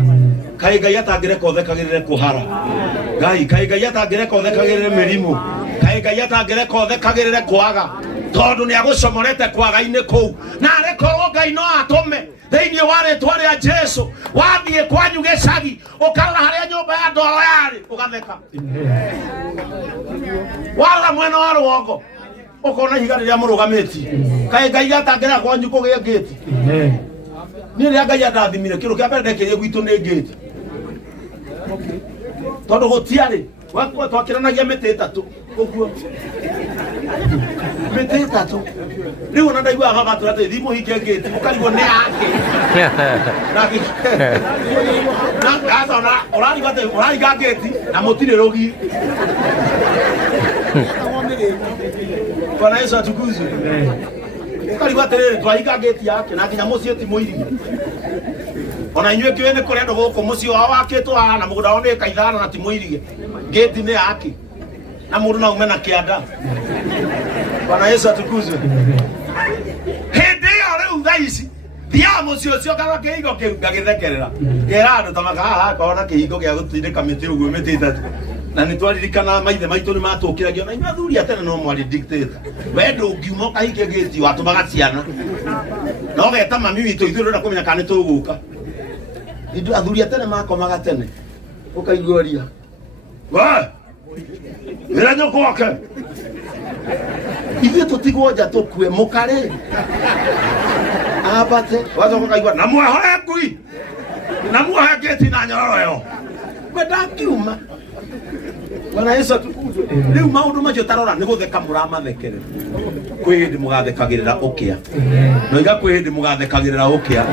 Kai Ngai atangireka uthekagirire kuhara Kai Ngai atangireka uthekagirire mirimu Kai Ngai atangireka uthekagirire kwaga tondu ni agucomorete kwaga-ini kou na arekorwo Ngai no atume thiini wa ritwa ria Jesu wathie kwanyu gicagi ukarora haria nyumba ya ndoro yari ugatheka. Wala mwena wa rugongo ukona higa riria murugamiti Kai Ngai atangireka kwanyu kugia ngiti ni ria Ngai atathimire kiru kia mbere ndekirie gwitu ni ngiti tondu gutiari wakwa twakiranagia miti itatu uguo miti itatu riu na ndaigua gagatura ati thimu hike ngiti ukarigwo ni yake na asa na urariga ngiti na mutire rugi. Bwana Yesu atukuzwe. Ukarigwo atiriri twahiga ngiti yake na nginya muciĩ ti muirigi ona inyuĩ kĩũĩ nĩ kũrĩ andũ gũkũ mũciĩ wao wakĩtwo haha na mũgũnda wao nĩ ĩka ithano na ti mũirige ngĩti nĩ yake na mũndũ no aume na kĩanda. Bwana Yesu atukuzwe. Hĩndĩ ĩyo rĩu thaa ici thiaga mũciĩ ũcio ngarora kĩhingo kĩu ngagĩthekerera ngera andũ ta maka haha hakorwo na kĩhingo gĩa gũtindĩka mĩtĩ ũguo mĩtĩ itatu na nĩ twaririkana maithe maitũ nĩ matũkĩragio na inyuĩ athuri a tene no mwarĩ dictator we ndũngiuma ũkahinge ngĩti watũmaga ciana na ũgeta mami witũ ithuĩ ndũrenda kũmenya kana nĩ tũgũka. Ithuĩ athuri a tene makomaga tene ũkaiguoria we wĩra nyũkũ wake ithuĩ tũtigwo nja tũkue mũkarĩ ambate wacoka ũkaigua na mwehoe ngui na muohe ngĩti na nyororo ĩyo we ndangiuma. Bwana Yesu atukuzwe. Riu maundu macio tarora ni gutheka muramathekerera kwi hindi mugathekagirira ukia no iga kwi hindi mugathekagirira ukia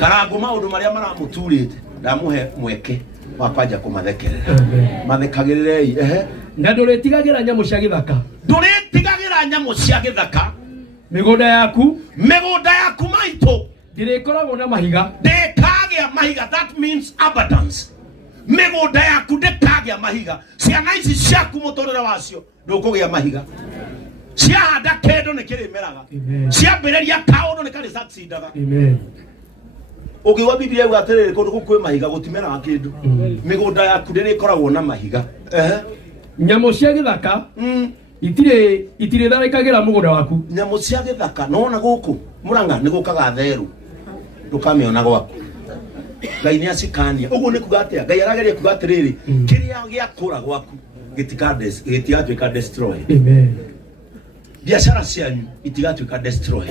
karangu maundu maria maramuturite ndamuhe mweke wa kwanja kumathekerera mathekagirire na nduritigagira nyamu cia githaka nduritigagira nyamu cia githaka migunda yaku maitu ndirikoragwo na mahiga ndikagĩa mahiga. That means abundance. Mĩgũnda yaku ndĩkagĩa mahiga. Ciana ici ciaku mũtũrĩre wacio ndũkũgĩa mahiga. Ciahanda kĩndũ nĩ kĩrĩmeraga. Ciambĩrĩria kaũndũ nĩ karĩ succeedaga. Amen. Ũngĩigua Biblia ĩyo atĩrĩrĩ kũndũ kwĩ mahiga gũtimeraga kĩndũ. Mĩgũnda yaku ndĩrĩkoragwo na mahiga. Nyamũ cia gĩthaka itirĩ tharĩkagĩra mũgũnda waku. Nyamũ cia gĩthaka nona gũkũ Mũrang'a nĩ gũkaga therũ. Ndũkamĩona gwaku. Ngai nĩ acikania. Ũguo nĩ kuga atĩa? Ngai arageria kuga atĩrĩrĩ kĩrĩa gĩakũra gwaku gĩtigatuĩka destroy. Amen. Biacara cianyu itigatuĩka destroy.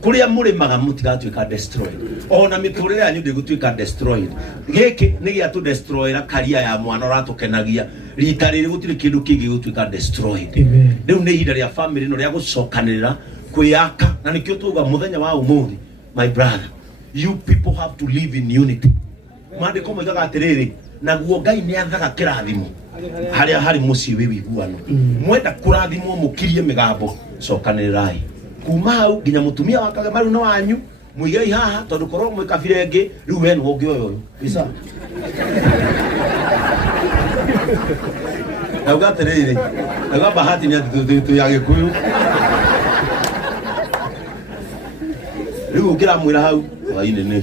Kuria mũrĩmaga mũtigatuĩka destroy. Ona mĩtũrĩre yanyu ndĩgũtuĩka destroyed. Gĩkĩ nĩ gĩa tu destroyera karia ya mwana ũratũkenagia. Rita rĩrĩ gũtirĩ kĩndũ kĩngĩ gũtuĩka destroyed. Rĩu nĩ ihinda rĩa family ĩno rĩa gũcokanĩrĩra kwĩyaka na nĩkĩo tuuga mũthenya wa ũmũthĩ. My brother, you people have to live in unity. Maandĩko moigaga atĩrĩrĩ naguo Ngai nĩ athaga kĩrathimo harĩa harĩ mũciĩ wĩ wĩiguano. Mwenda kũrathimwo mũkirie mĩgambo cokanĩrĩrai. Kuma hau nginya mũtumia wa Kagema rĩu nĩ wanyu mũigei haha tondũ korwo mwĩ kabira ĩngĩ rĩu we nĩwe ũngĩ ũyũ bisa. Nauga atĩrĩrĩ nauga Bahati nĩ atĩ ya Gĩkũyũ. Rĩu ũngĩramwĩra hau hwainĩ nĩ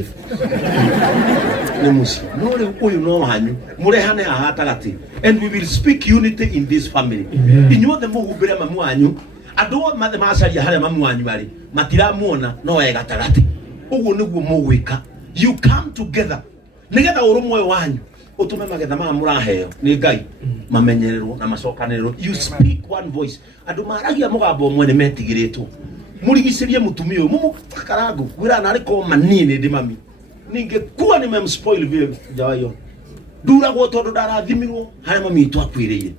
mũciĩ no rĩu ũyũ no wanyu mũrehane haha gatagatĩ. And we will speak unity in this family. Inyuothe mũhumbĩre mamu wanyu. Andũ othe macaria harĩa mamu wanyu marĩ matiramuona no e gatagatĩ. Ũguo nĩguo mũgwĩka. You come together nĩgetha ũrũmwe wanyu ũtũme magetha maya mũraheo nĩ Ngai mamenyererwo na macokanĩrĩrwo. You speak one voice. Andũ maragia mũgambo ũmwe nĩ metigĩrĩtwo. Mũrigicĩrie mũtumia ũyũ mũmũkarangu wĩra narĩ ko manini ndĩ mami ningĩkuwa nĩmemspoil vile jawayo nduragwo tondũ ndarathimirwo harĩa mami witũ akwĩrĩire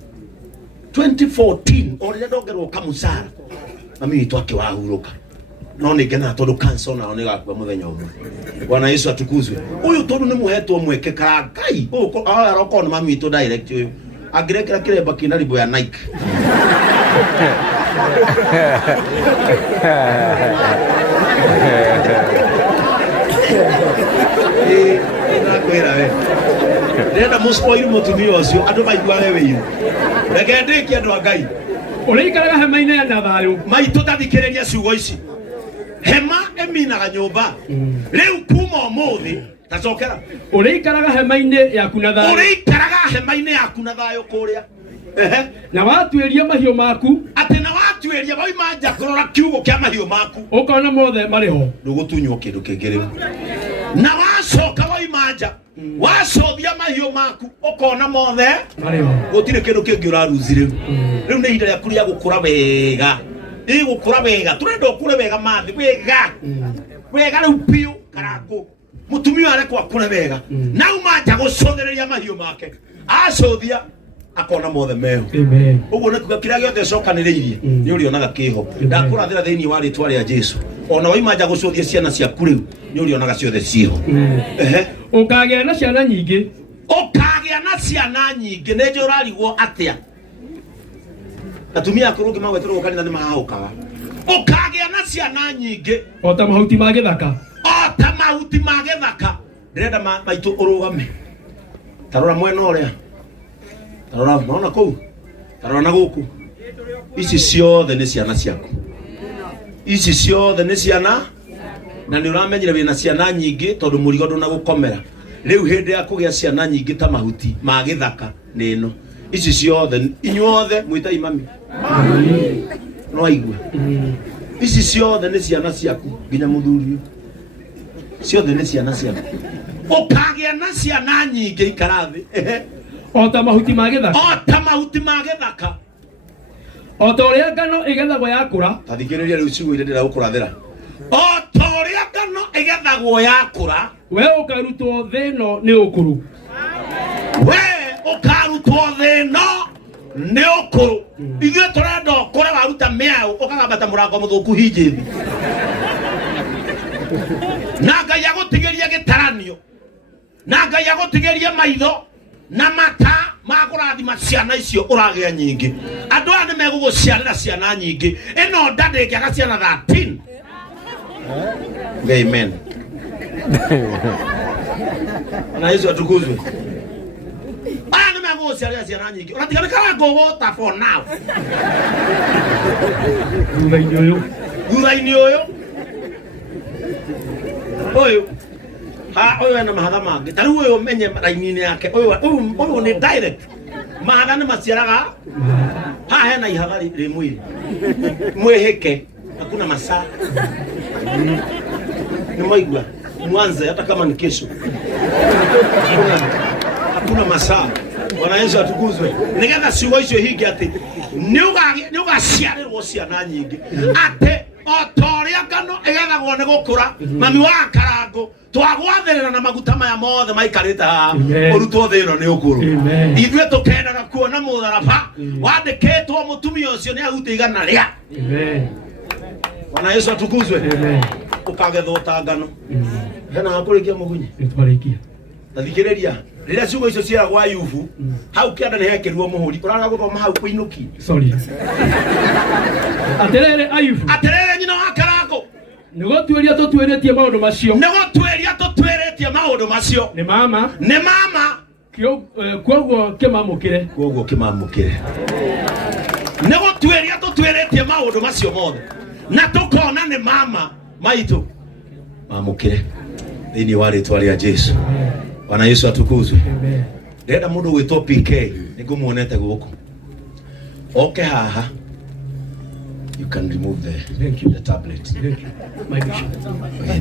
2014 orĩrĩa ndongerwo kamũcara mami witũ akĩwahurũka no nĩngenaga tondũ cancer nao nĩgakua mũthenya ũmwe. Bwana Yesu atukuzwe. Ũyũ tondũ nĩmũhetwo mweke karangai aroko nĩ mami witũ direct ũyũ angĩrekera kĩremba kĩna ribo ya Nike. Ndĩrenda mũspoil mũtumia ũcio andũ maiguage wĩiru. Reke ndĩkie andũ a Ngai. Ũrĩikaraga hema-inĩ na thayũ. Maitũ tathikĩrĩria ciugo ici. Hema ĩminaga nyũmba. Rĩu kuma ũmũthĩ tacokera. Ũrĩikaraga hema-inĩ yaku na thayũ. Ũrĩikaraga hema-inĩ yaku na thayũ kũrĩa. Na watuĩria mahiũ maku atĩ na watuĩria wauma nja kũrora kiugo kĩa mahiũ maku ũkona mothe marĩ ho ndũgũtunywo kĩndũ kĩngĩ rĩu. Na wacoka wauma nja wacothia mahiũ maku ũkona mothe marĩ ho gũtirĩ kĩndũ kĩngĩ ũraruzi rĩu. Rĩu nĩ ihinda rĩaku rĩa gũkũra wega. Gũkũra wega tũrenda ũkũre wega mathi wega wega rĩu biũ karangu mũtumia arekwo akũre wega na uma nja gũcothĩrĩria mahiũ make acothia akona mothe meho. Ũguo nĩ kuga kĩrĩa gĩothe cokanĩrĩirie nĩ ũrĩonaga kĩho. Ndakũrathĩra thĩinĩ wa rĩtwa rĩa Jesũ. Ona waima nja gũcothia ciana ciaku rĩu nĩ ũrĩonaga ciothe ciho. Ũkagĩa na ciana nyingĩ. Ũkagĩa na ciana nyingĩ. Nĩ njũĩ ũrarigwo atĩa atumia akũrũ ũngĩ magweterwo kanitha nĩ mahahũkaga. Ũkagĩa na ciana nyingĩ o ta mahuti ma gĩthaka. O ta mahuti ma gĩthaka. Ndĩrenda maitũ ũrũgame. Tarora mwena ũrĩa. Tarora naona kũu. Tarora na gũkũ. Ici ciothe nĩ ciana ciaku. Ici ciothe nĩ ciana na nĩ ũramenyire wĩna ciana nyingĩ tondũ mũrigo ndũnagũkomera. Rĩu hĩndĩ ya kũgĩa ciana nyingĩ ta mahuti ma gĩthaka nĩ ĩno. Ici ciothe inyuothe mwĩtai mami. No aigua. Ici ciothe nĩ ciana ciaku nginya mũthuri. Ciothe nĩ ciana ciaku. Ũkagĩa na ciana nyingĩ ikara thĩ. O ta mahuti ma gĩthaka. O ta mahuti ma gĩthaka. O ta ũrĩa ngano ĩgethagwo yakũra. Tathikĩrĩria rĩu ciugo irĩa ndĩragũkũrathĩra. O ta ũrĩa ngano ĩgethagwo yakũra. We ũkarutwo thĩ ĩno nĩ ũkũrũ. We ũkarutwo thĩ ĩno nĩ ũkũrũ. Ithuĩ tũrenda ũkũre waruta mĩaũ ũkagambata mũrango mũthũku hinjĩthi. Na Ngai agũtigĩrie gĩtaranio. Na Ngai agũtigĩrie maitho. Na mata magũrathima ciana icio ũragĩa nyingĩ. Andũ aya nĩ megũgũciarĩra ciana nyingĩ. Ĩno nda ndĩngĩaga ciana 13. Amen. Na Yesu atukuzwe. Bana nimegosia ya ciana nyingi. Unatigana kama gogota for now. Thutha-inĩ ũyũ. Ũyũ ena mahatha mangĩ. Ta rĩu ũyũ menye raini-inĩ yake. Ũyũ nĩ direct. Mahatha nĩ maciaraga. Haha hena ihatha rĩ mwĩrĩ. Mwĩhĩke. Hakuna masaa. Ni maigua. Mwanze hata kama ni kesho. Hakuna masaa. Bwana Yesu atukuzwe. Nigetha ciugo icio hingi ati ni ugaciarirwo ciana nyingi ati otoria ngano igethagwo ni gukura mami wa karango twagwathirira na maguta maya mothe maikarite haha urutwo thino ni ukuru ithuĩ tukendaga kuona mutharaba wandikitwo mutumia ucio ni ahuti igana ria. Bwana Yesu atukuzwe. Ukagethwo ta ngano hena hakurikia mugunyi nitwarikia thikiriria rĩrĩa ciugo icio ciaragwo Ayubu hau kĩanda nĩ hekĩrirwo mũhũri ũraga gũthoma hau kũinũki. Sorry. Aterere Ayubu. Aterere nyina wa karango. Nĩgũtuĩria tũtuĩrĩtie maũndũ macio. Nĩgũtuĩria tũtuĩrĩtie maũndũ macio. Nĩ mama. Nĩ mama. Kuoguo kĩmamũkĩre. Kuoguo kĩmamũkĩre. Nĩgũtuĩria tũtuĩrĩtie maũndũ macio mothe. Na tũkona nĩ mama maitũ mamũkĩre thĩinĩ wa rĩtwa rĩa Jesu. Bwana Yesu atukuzwe. Ndĩrenda mũndũ gwĩtwo PK nĩngũmuonete gũkũ. Oke haha. You can remove the tablet. My bishop.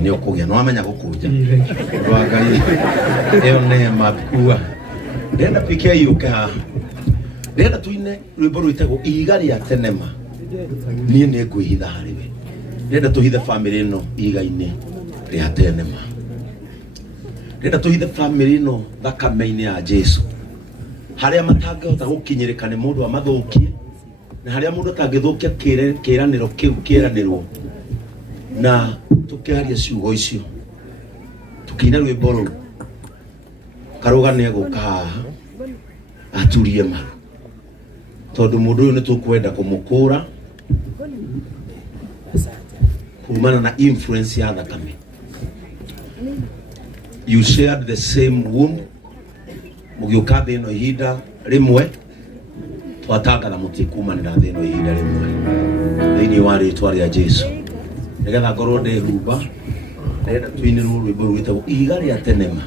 Nĩ ũkũgĩa no amenya gũkũnja. Rwa Ngai ĩyo nĩ mapua. Ndĩrenda PK yũke haha. Ndĩrenda tuine rwĩmbo rwĩtagwo ihiga rĩa tenema. Niĩ nĩ ngwĩhitha harĩwe. Ndĩrenda tũhithe family ĩno ihiga-inĩ rĩa tenema. Ndĩrenda tũhithe family ĩno thakame-inĩ ya Jesu. Harĩa matangĩhota gũkinyĩrĩka nĩ mũndũ amathũkie na harĩa mũndũ atangĩthũkia kĩĩranĩro kĩu kĩeranĩrwo na tũkĩaria ciugo icio tũkĩina rwĩmbo rũu Karũga nĩ egũka haha aturie maru tondũ mũndũ ũyũ nĩ tũkwenda kũmũkũra kumana na influence ya thakame. You shared the same womb. Mugiuka thĩno ihinda rĩmwe twatangatha mũtikumanĩra thĩno ihinda rĩmwe thĩinĩ wa rĩtwa rĩa Jesu. Nĩgetha ngorwo ndĩhumba ndĩrenda tuinĩrwo rwĩmbo rwĩtagwo ihiga rĩa tenema.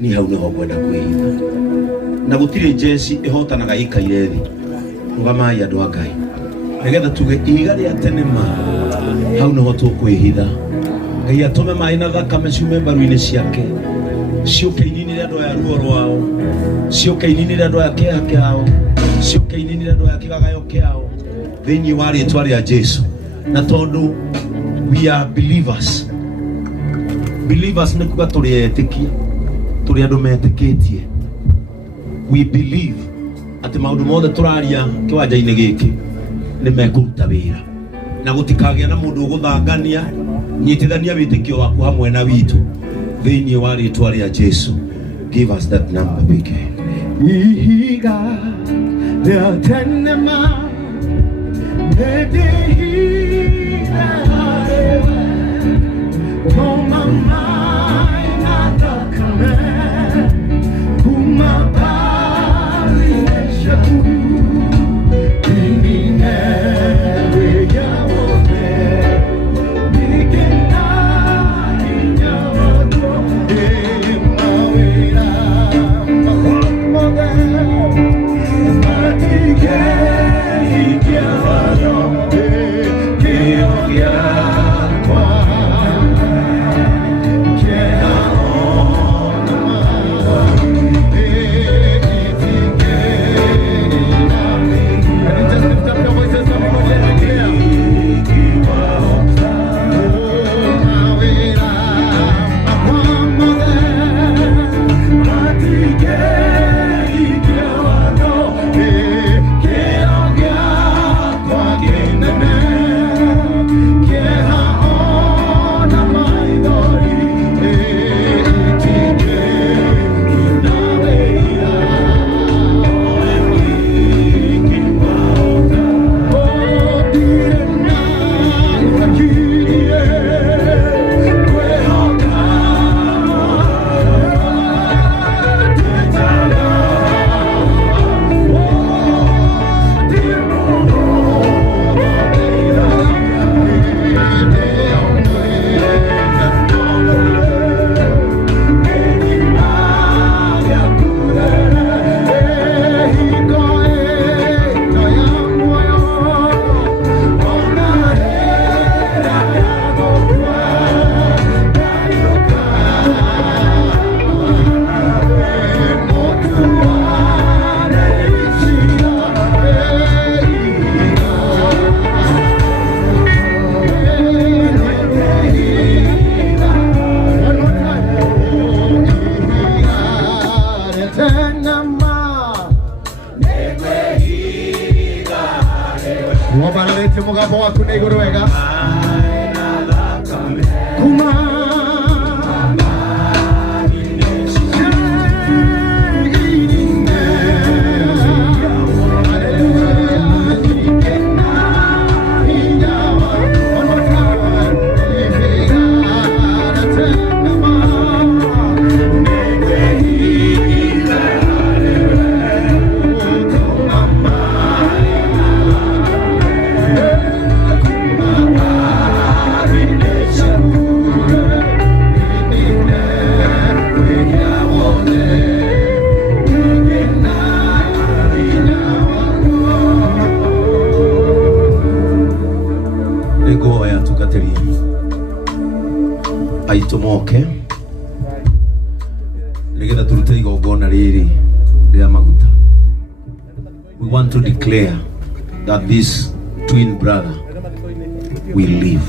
Ni hau nĩho ngwenda kwĩhitha na gũtirĩ njeci ĩhotanaga ĩikaire thĩ. Rũgamai andũ a Ngai nĩgetha tuge ihiga rĩa tenema. Hau nĩho tũkwĩhitha. Ngai atũme maĩ na thakame ciume mbaru-inĩ ciake ciũke ininĩre andũ aya ruo rwao, ciũke ininĩre andũ aya kĩeha kĩao, ciũke ininĩre andũ aya kĩgagayo kĩao thĩinĩ wa rĩtwa rĩa Jesu. Na tondũ we are believers. Believers nĩ kuga tũrĩ etĩkia, tũrĩ andũ metĩkĩtie. We believe atĩ maũndũ mothe tũraria kĩwanja-inĩ gĩkĩ nĩ mekũruta wĩra na gũtikagĩa na mũndũ ũgũthangania. Nyitithania wĩtĩkio waku hamwe na witũ thĩinĩ wa rĩtwa rĩa Jesu. Give us that number big. Ihiga rĩa tenema nĩndĩhiga harĩwe kuma maĩ na thakame kuma mbaru-inĩ ciaku ininĩ wĩya wothe nĩngena hinya waku mawĩra mothe matigĩhikia watho kĩo gĩakwa mugambo waku nĩ igũrũ wega kuma aitumoke nigetha turute igongona riri ria maguta. We want to declare that this twin brother will live.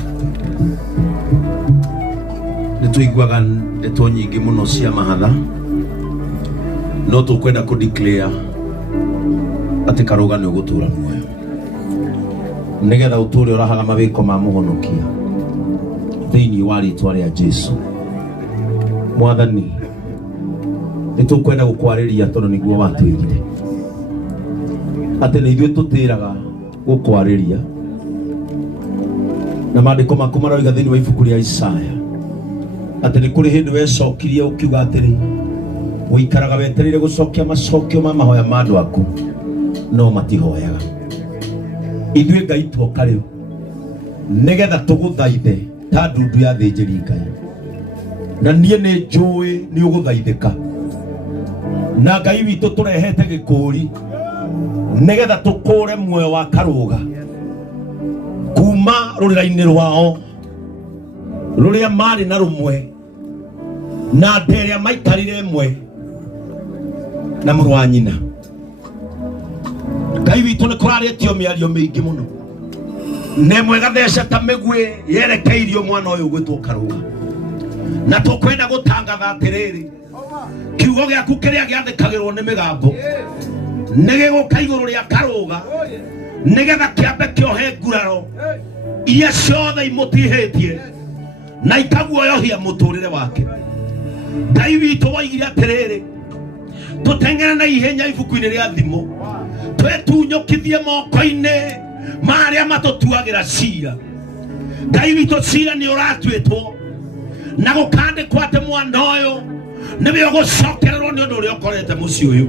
Nituiguaga ndeto nyingi muno cia mahatha, no tukwenda ku declare ati Karũga ni ugutura muoyo nigetha uture urahaga mawiko ma muhonokia thĩinĩ wa rĩtwa rĩa Jesũ. Mwathani, nĩtũkwenda gũkwarĩria tondũ nĩguo watwĩrire atĩ nĩ ithuĩ tũtĩraga gũkwarĩria, na maandĩko maku maroiga thĩinĩ wa ibuku rĩa Isaya atĩ nĩ kũrĩ hĩndĩ wecokirie ũkiuga atĩrĩ ũikaraga wetereire gũcokia macokio ma mahoya ma andũ aku no matihoyaga. Ithuĩ Ngai tuoka rĩu nĩgetha tũgũthaithe ta ndundu ya thĩnjĩri Ngai, na niĩ nĩ njũĩ nĩ ũgũthaithĩka, na Ngai witũ tũrehete gĩkũũri nĩgetha tũkũre muoyo wa Karũga kuma rũrĩra-inĩ rwao rũrĩa marĩ na rũmwe na nderĩa maikarire mwe na mũrũ wa nyina. Ngai witũ nĩ kũrarĩtio mĩario mĩingĩ mũno, nĩ mwega theca ta mĩguĩ yerekeirio mwana ũyũ ũgwĩtwo Karũga, na tũkwenda gũtangatha atĩrĩrĩ kiugo gĩaku kĩrĩa gĩathĩkagĩrwo nĩ mĩgambo nĩ gĩgũka igũrũ rĩa Karũga nĩgetha kĩambe kĩohe nguraro iria ciothe imũtihĩtie na ikaguoyohia mũtũrĩre wake. Ngai witũ woigire atĩrĩrĩ tũteng'ere na ihenya ibuku-inĩ rĩa thimo, twetunyũkithie moko-inĩ marĩa matũtuagĩra cira. Ngai witũ cira nĩ ũratuĩtwo na gũkandĩkwo atĩ mwana ũyũ nĩwe ũgũcokererwo nĩ ũndũ ũrĩa ũkorete mũciĩ ũyũ.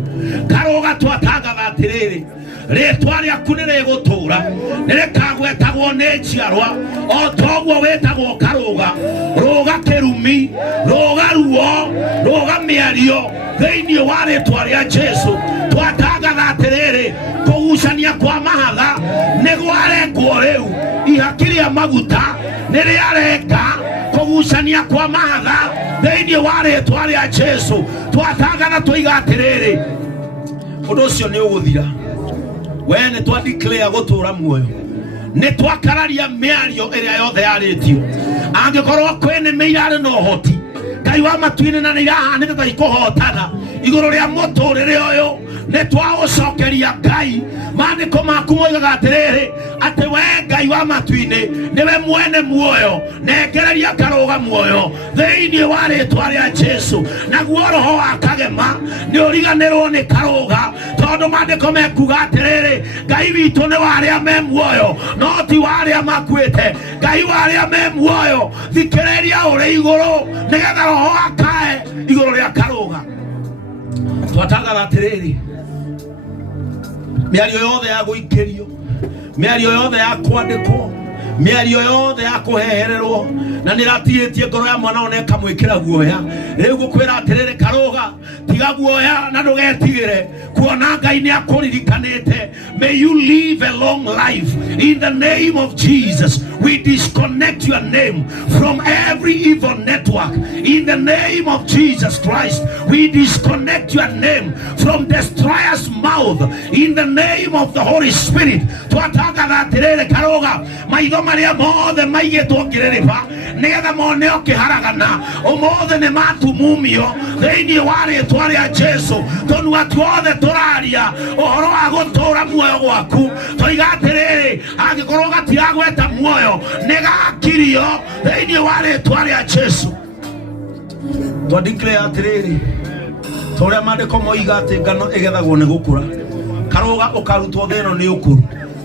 Karũga twatangatha atĩrĩrĩ rĩtwa rĩaku nĩ rĩgũtũũra, nĩ rĩkagwetagwo nĩ njiarwa o toguo wĩtagwo Karũga. Rũga kĩrumi, rũga ruo, rũga mĩario thĩinĩ wa rĩtwa rĩa Jesũ. Twatangatha atĩrĩrĩ kũgucania kwa mahatha nĩ gwarengwo rĩu, ihaki rĩa maguta nĩ rĩarenga kũgucania kwa mahatha thĩinĩ wa rĩtwa rĩa Jesũ. Twatangatha tũiga atĩrĩrĩ ũndũ ũcio nĩ ũgũthira. We nĩ twa declare gũtũũra muoyo, nĩ twakararia mĩario ĩrĩa yothe yarĩtio. Angĩkorwo kwĩnĩmĩ irarĩ na ũhoti Ngai wa matu-inĩ na nĩ irahanĩte ta ikũhotana igũrũ rĩa mũtũrĩre ũyũ, nĩ twagũcokeria Ngai. Maandĩko maku moigaga atĩrĩrĩ atĩ we Ngai wa matu-inĩ nĩwe mwene muoyo, nengereria Karũga muoyo thĩinĩ wa rĩtwa rĩa Jesũ. Naguo roho wa kagema nĩ ũriganĩrwo nĩ Karũga, tondũ maandĩko mekuga atĩrĩrĩ Ngai witũ nĩ wa arĩa me muoyo no ti wa arĩa makuĩte. Ngai wa arĩa me muoyo thikĩrĩria ũrĩ igũrũ nĩgetha roho akae igũrũ rĩa Karũga. Twatangatha atĩrĩrĩ mĩario yothe ya gũikĩrio, mĩario yothe ya kwandĩkwo, mĩario yothe ya kũhehererwo na nĩ ratihĩtie ngoro ya mwana ona ĩkamwĩkĩra guoya. Rĩu ngũkwĩra atĩrĩrĩ Karũga, tiga guoya na ndũgetigĩre, kuona Ngai nĩ akũririkanĩte. May you live a long life in the name of Jesus. We disconnect your name from every evil network in the name of Jesus Christ. We disconnect your name from destroyer's mouth in the name of the Holy Spirit. Twatangatha atĩrĩrĩ Karũga, maitho maria mothe maigetwo ngiririba nigetha mone okiharagana umothe ni matumumio thiini wa ritwa ria Jesu tondu atuothe turaria uhoro wa gutura muoyo gwaku toiga atiriri angikorwo gatiragweta muoyo nigakirio thiini wa ritwa ria Jesu twa declare atiriri toria mandiko moiga ati ngano igethagwo ni gukura karoga ukarutwo theno ni ukuru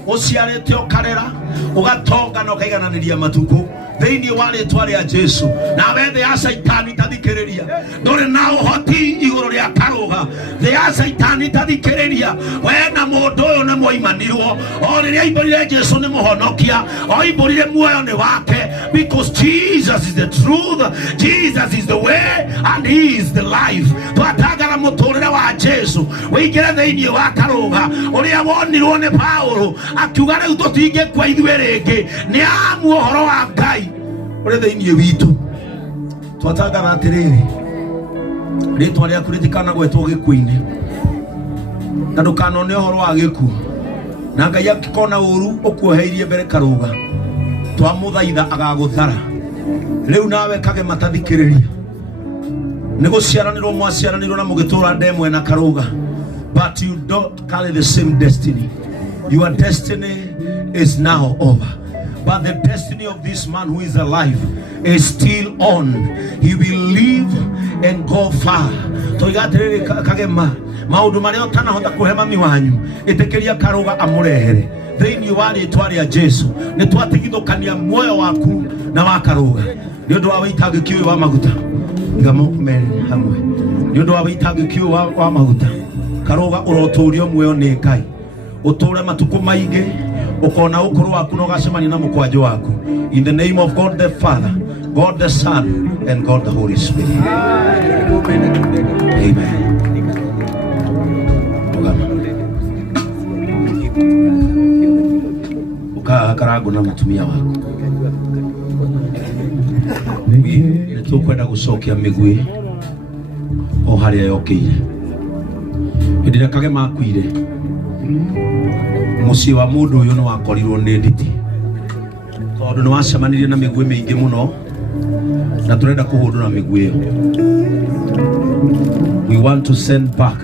uciarite ukarera ugatonga no kaigananiria matuko thiini wa ritwa ria Jesu na wethe ya Saitani tathikiriria nduri na uhoti iguru ria karoga the ya Saitani tathikiriria we na mundu uyu ni moimanirwo o riria iborire Jesu ni muhonokia o iborire muoyo ni wake because Jesus is the truth, Jesus is the way and he is the life. Twatagara muturire wa Jesu wigire thiini wa karoga uria wonirwo ni Paulo akiuga riu tutinge kwa ithuĩ rĩngĩ ni amu uhoro wa Ngai uri thiini witu twatagara atiriri ritwa riaku ritikana gwetwo gikuini na ndukanone uhoro wa gikuo na Ngai akikona uru ukuoheirie mbere karoga twamuthaitha agaguthara riu nawe kage matathikiriria ni guciaranirwo mwaciaranirwo na mugitura ndemwe na karoga but you don't carry the same destiny. Your destiny is now over, but the destiny of this man who is alive is still on. He will live and go far. Toigatiriri kagema maundu maria utanahota kuhe mami wanyu itikiria karoga amurehere thiini wa ritwa ria Jesu ni twatigithukania muoyo waku na wa karoga ni undu wa witangikio wa maguta ngamo meri hamwe ni undu wa witangikio wa maguta karoga uroturio muoyo ni Ngai uture matuko maingi ukona ukuru waku no gacemania na mukwanjo waku in the name of God the Father, God the Son and God the Holy Spirit. Amen. Karago na mutumia wako nitukwenda gucokia migwi o haria yokire ndire kage makwire muci wa mundu uyu no wakorirwo ni nditi tondu ni wacemanirie na migwi mingi muno na turenda kuhundura migwi iyo. We want to send back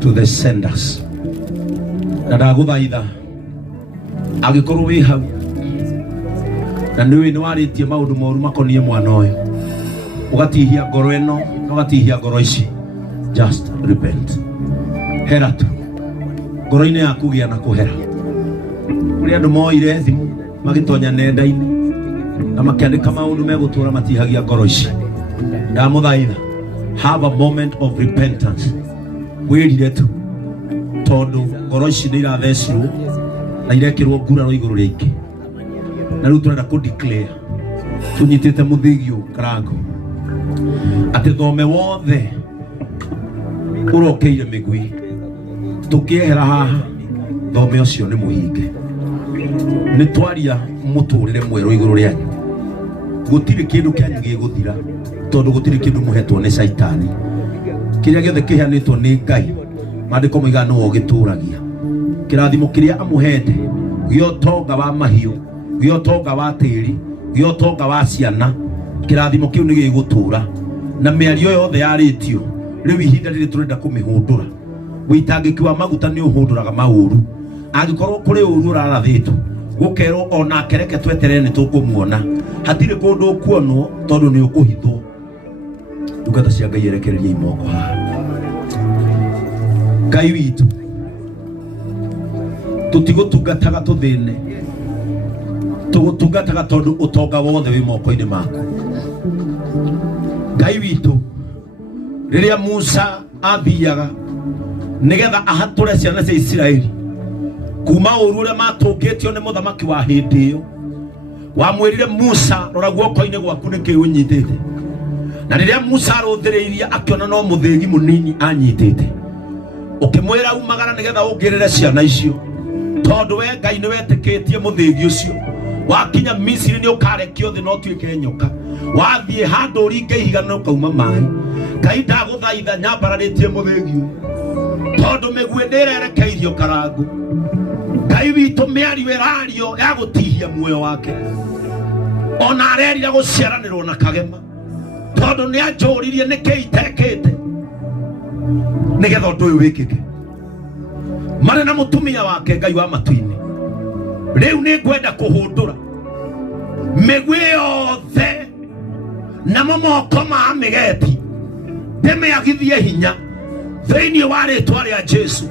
to the senders na ndaguthaitha agikorwo wi hau na niwe ni waritie maundu moru makonie mwana uyu ugatihia ngoro ino ugatihia ngoro ici just repent hera tu ngoro-ini yaku gia na kuhera uri andu moire thimu magitonya nenda-ini na makiandika maundu megutura matihagia ngoro ici ndamuthaitha have a moment of repentance wirire tu tondu ngoro ici ni irathecirwo na irekirwo nguraro iguru rĩingĩ na rĩu turenda ku declare tunyitite muthigio karango ati thome wothe urokeire migwi tukiehera haha thome ucio ni muhinge ni twaria muturire mwero iguru ryanyu gutiri kindu kyanyu giguthira tondu gutiri kindu muhetwo ni Saitani kiria giothe kihanitwo ni Ngai mandiko moiga no gituragia kirathimo kiria amuhete giotonga wa mahiu giotonga wa tiri giotonga wa ciana kirathimo kiu ni gigutura na miario yothe yaritio riu ihinda riri turenda kumihundura witangiki wa maguta ni uhunduraga mauru angikorwo kuri uru rarathitwo gukerwo ona kereke tweterere ni tukumuona hatire kundu kuonwo tondu ni ukuhithwo ndungata cia Ngai erekereria imoko haha Ngai witu tutigutungataga tuthine tugutungataga tondu utonga wothe wi moko-ini maku Ngai witu riria Musa athiaga nigetha ahature ciana cia Isiraeli kuma uru uria matungitio ni muthamaki wa hindi iyo wamwirire Musa rora guoko-ini gwaku niki unyitite na riria Musa aruthiriirie akiona no muthigi munini anyitite ukimwira umagara nigetha ungirire ciana icio tondu we Ngai ni wetikitie muthigi ucio wakinya Misiri ni ukarekio thi no tuike nyoka wathie handu ringe ihiga no kauma mai Ngai ndaguthaitha nyambararitie muthigi tondu migwi ndirerekeirio karangu Ngai witũ mĩario ĩrario ya gũtihia muoyo wake, ona arerire gũciaranĩrwo na kagema, tondũ nĩ anjũririe nĩkĩ itekĩte nĩgetha ũndũ ũyũ wĩkĩke. Marĩ na mũtumia wake Ngai wa matu-inĩ. Rĩu nĩ ngwenda kũhũndũra mĩguĩ yothe na moko ma mĩgeti, ndĩmĩagithie hinya thĩinĩ wa rĩĩtwa rĩa Jesu.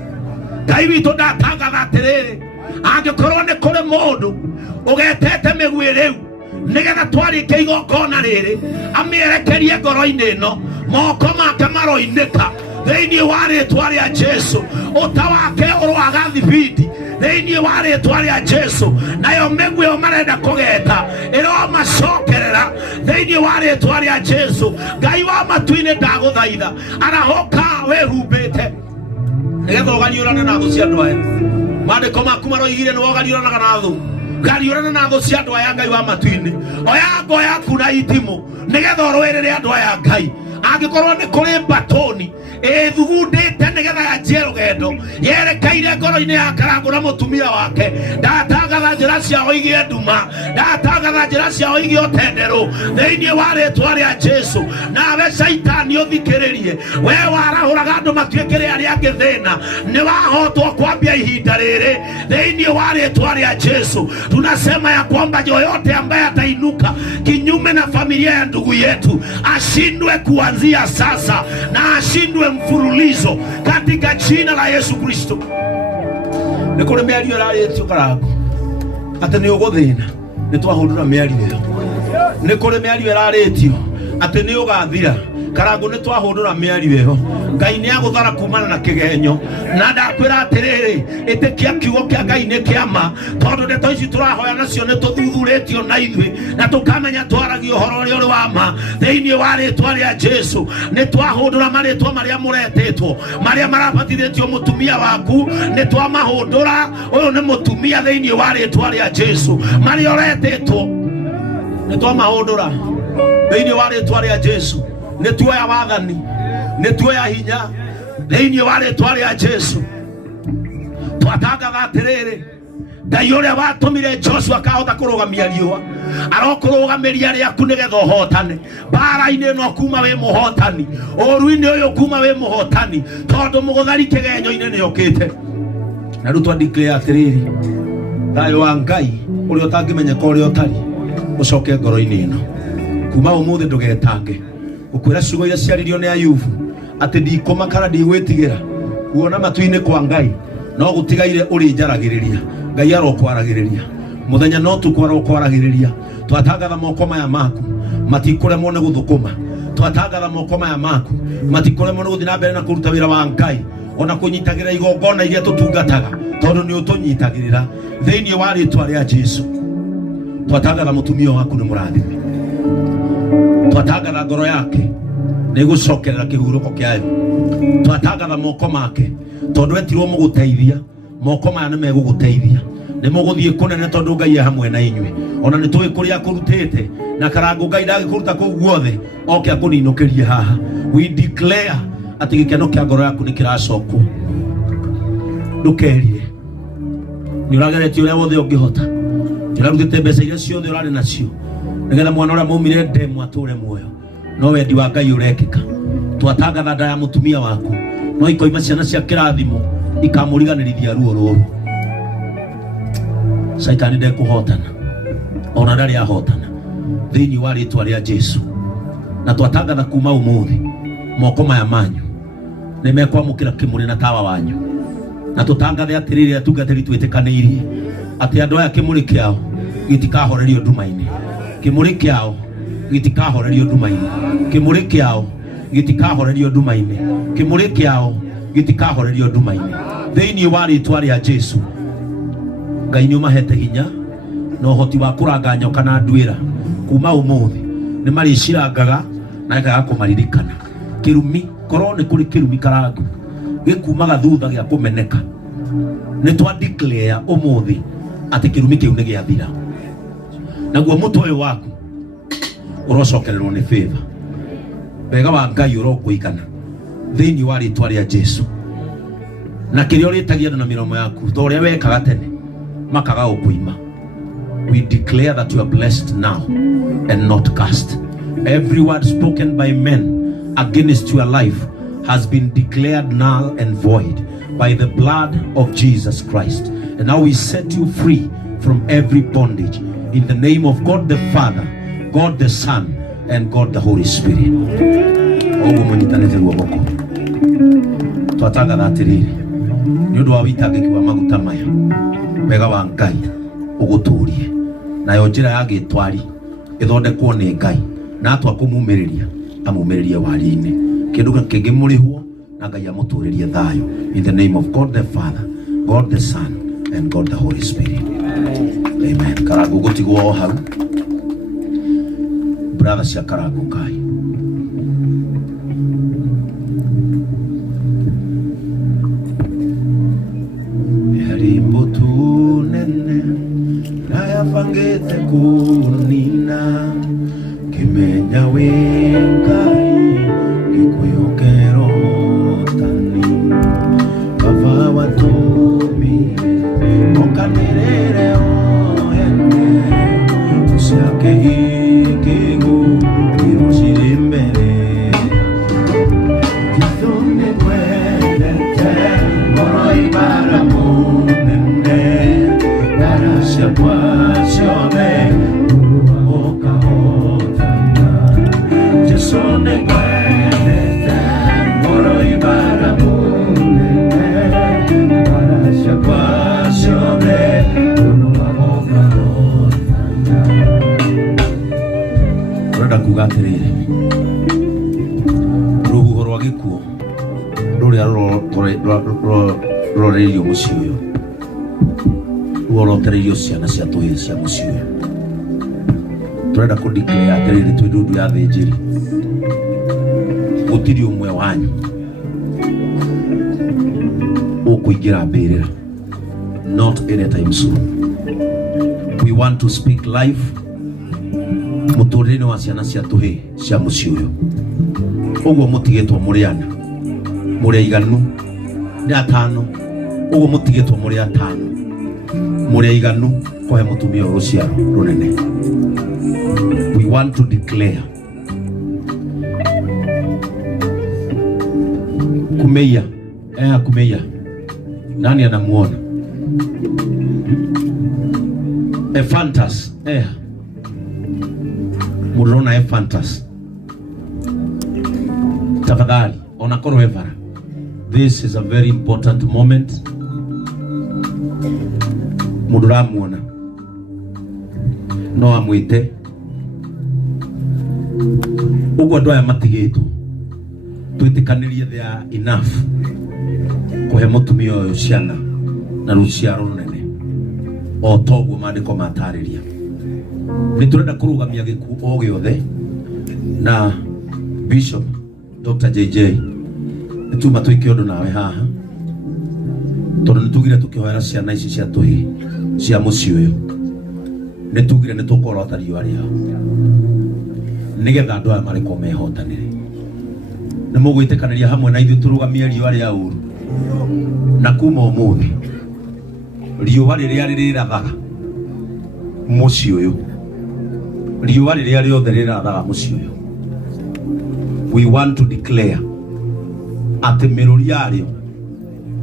Ngai witũ ndatangatha atĩrĩrĩ, angĩkorwo nĩ kũrĩ mũndũ ũgetete mĩguĩ rĩu nĩgetha twarĩke igongona rĩrĩ, amĩerekerie ngoro-inĩ ĩno, moko make maroinĩka thĩinĩ wa rĩĩtwa rĩa Jesu. Ũta wake ũroaga thibindi thĩinĩ wa rĩĩtwa rĩa Jesu. Nayo mĩguĩ ĩyo marenda kũgeta ĩromacokerera thĩinĩ wa rĩĩtwa rĩa Jesu. Ngai wa matu-inĩ ndagũthaitha, arahũka wĩhumbĩte nĩgetha ũgariũrane na thũ cia andũ aya. Maandĩko maku maroigire nĩwe ũgariũranaga na thũ. Gariũrana na thũ cia andũ aya Ngai wa matu-inĩ. Oya ngo yaku na itimũ nĩgetha ũrũĩrĩre andũ aya Ngai. Angĩkorwo nĩ kũrĩ mbatoni ĩthugundĩte nĩgetha yanjie rũgendo yerekeire ngoro-inĩ ya Karangũ na mũtumia wake, ndatangatha njĩra ciao igĩe nduma, ndatangatha njĩra ciao igĩe ũtenderũ thĩinĩ wa rĩĩtwa rĩa Jesu. Nawe Shaitani ũthikĩrĩrie, we warahũraga andũ matuĩkĩre arĩa angĩ thĩna, nĩ wahotwo kwambia ihinda rĩrĩ thĩinĩ wa rĩĩtwa rĩa Jesu. Tunasema ya kwamba yoyote ambaye atainuka kinyume na familia ya ndugu yetu ashindwe kuanzia sasa na ashindwe mfululizo katika jina la Yesu Kristo. Nĩ kũrĩ mĩario ĩrarĩtio Karangũ atĩ nĩ ũgũthĩna, nĩ twahũndũra mĩario ĩyo. Nĩ kũrĩ mĩario ĩrarĩtio atĩ nĩ ũgathira, Karangũ nĩ twahũndũra mĩario ĩyo. Ngai nĩ agũthara kumana na kĩgenyo, na ndakwĩra atĩrĩrĩ, ĩtĩkia kiugo kĩa Ngai nĩ kĩama, tondũ ndeto ici tũrahoya nacio nĩ tũthuthurĩtio na ithuĩ na tũkamenya twaragia ũhoro ũrĩa ũrĩ wa ma thĩinĩ wa rĩĩtwa rĩa Jesu. Nĩ twahũndũra marĩĩtwa marĩa mũretĩtwo, marĩa marabatithĩtio mũtumia waku, nĩ twamahũndũra. Ũyũ nĩ mũtumia thĩinĩ wa rĩĩtwa rĩa Jesu. Marĩa ũretĩtwo nĩ twamahũndũra thĩinĩ wa rĩĩtwa rĩa Jesu. Nĩ tuoya wathani, nĩ tuoya hinya thĩinĩ wa rĩĩtwa rĩa Jesu. Twatangatha atĩrĩrĩ, Ngai ũrĩa watũmire Joshua akahota kũrũgamia riũa arokũrũgamĩria rĩaku nĩgetha ũhotane mbara-inĩ ĩno, kuma wĩ mũhotani, ũru-inĩ ũyũ kuma wĩ mũhotani, tondũ mũgũthari kĩgenyo-inĩ nĩ okĩte. Na rĩu twandeclare atĩrĩrĩ, thayũ wa Ngai ũrĩa ũtangĩmenyeka ũrĩa ũtari ũcoke ngoro-inĩ ĩno. Kuma ũmũthĩ ndũgetange, ũkwĩra ciugo iria ciarĩrio nĩ Ayubu atĩ ndikũmakara ndigwĩtigĩra, kuona matu-inĩ kwa Ngai no gũtigaire ũrĩ njaragĩrĩria. Ngai arokwaragĩrĩria mũthenya no tukwaragĩrĩria. Twatangatha moko maya maku matikũremwo nĩ gũthũkũma, twatangatha moko maya maku matikũremwo nĩ gũthiĩ na mbere na kũruta wĩra wa Ngai, ona kũnyitagĩrĩra igongona iria tũtungataga, tondũ nĩ ũtũnyitagĩrĩra thĩinĩ wa rĩĩtwa rĩa Jesu. Twatangatha mũtumia waku nĩ mũrathime, twatangatha ngoro yake nĩ gũcokerera kĩhurũko kĩayo. Twatangatha moko make, tondũ etirwo mũgũteithia, moko maya nĩ megũgũteithia, nĩ mũgũthiĩ kũnene tondũ Ngai hamwe na inyuĩ. Ona nĩ tũĩ kũrĩa akũrutĩte, na Karangũ Ngai ndagĩkũruta kũu guothe oke akũninũkĩrie haha. We declare atĩ gĩkeno kĩa ngoro yaku nĩ kĩracokwo. Ndũkerie, nĩ ũrageretie ũrĩa wothe ũngĩhota, nĩ ũrarutĩte mbeca iria ciothe ũrarĩ nacio nĩgetha mwana ũrĩa maumire ndemu atũre muoyo, no wendi wa Ngai ũrekĩka. Twatangatha nda ya mũtumia waku no ikoima ciana cia kĩrathimo ikamũriganĩrithia ruo rũrũ. Shaitani ndekũhotana, ona ndarĩ ahotana thĩinĩ wa rĩĩtwa rĩa Jesu. Na twatangatha kuma ũmũthĩ moko maya manyu nĩ mekwamũkĩra kĩmũrĩ na tawa wanyu, na tũtangathe atĩrĩrĩ atungatĩri twĩtĩkanĩirie atĩ andũ aya kĩmũrĩ kĩao gĩtikahorerio nduma-inĩ, kĩmũrĩ kĩao gĩtikahorerio nduma-inĩ, kĩmũrĩ kĩao gĩtikahorerio nduma-inĩ, kĩmũrĩ kĩao gĩtikahorerio nduma-inĩ thĩinĩ wa rĩĩtwa rĩa Jesu. Ngai nĩ ũmahete hinya na ũhoti wa kũranga nyoka na nduĩra. Kuma ũmũthĩ nĩ marĩcirangaga na ĩkaga kũmaririkana. Kĩrumi, korwo nĩ kũrĩ kĩrumi Karangũ gĩkumaga thutha gĩa kũmeneka, nĩ twandeclare ũmũthĩ atĩ kĩrumi kĩu nĩ gĩathira. Naguo mũtwe ũyũ waku ũrocokererwo nĩ favor, wega wa Ngai ũrokũigana thĩinĩ wa rĩĩtwa rĩa Jesu. Na kĩrĩa ũrĩtagia na mĩromo yaku ta ũrĩa wekaga tene makaga ukuima. We declare that you are blessed now and not cursed. Every word spoken by men against your life has been declared null and void by the blood of Jesus Christ. And now we set you free from every bondage in the name of God the Father, God the Son, and God the Holy Spirit. Ogo munyitanete guoko. Twatanga natiriri. Nyodo wa witangiki wa maguta maya. Wega wa Ngai uguturie. Nayo njira ya gitwari ithondekwo ni Ngai. Na atwa kumumiriria amumiririe wari-ini. Kindu kingi murihwo na Ngai amuturirie thayo. In the name of God the Father, God the Son, and God the Holy Spirit. Amen. Karagu gutigwo hau. Brother cia karagu Ngai. Yarimbutu nene na yafangete kunina kimenya we Ngai gikuyokero tani bava watumi okanirere oende usiake ikigu irushirimbere titone kwendete oroibara munene darasya kwasione uruaoka otana jesone kwendete oroibara munene darasya kwasione uruaoka otana. Urenda kuga atiriri ruhuho rwa gikuo ruria roreirio mucii uyu ruo rotereirio ciana cia tuhi cia mucii uyu turenda kudeclare atiriri twi ndundu ya thinjiri gutiri umwe wanyu ukuingira mbirira, not anytime soon. We want to speak life muturire wa ciana cia tuhi cia mucii uyu. Uguo mutigitwo muriana muri iganu ni atano, uguo mutigitwo muri atano muri iganu kohe mutumia ruciaro runene. We want to declare kumeia kumeia. Nani anamuona? Ephantus murona Ephantus tafadhali ona koro evara. This is a very important moment. Muduramuona no amwite ugo ndoya matigitu twitikanirie they are enough kuhe mutumia uyu ciana na ruciaro runene o toguo mandiko matariria. Ni turenda kurugamia gikuo o giothe na Bishop Dr. JJ tuma twike undu nawe haha tondu nitugire tukihoera ciana ici cia tuhi cia mucii uyu nitugire nitukorota riwa riao nigetha andu aya mariko mehotanire. Ni mugwitikaniria hamwe na ithu turugamie riwa ria uru na kuma umuthi riwa riria ririrathaga mucii uyu, riwa riria riothe ririrathaga mucii uyu. We want to declare ati miruri yario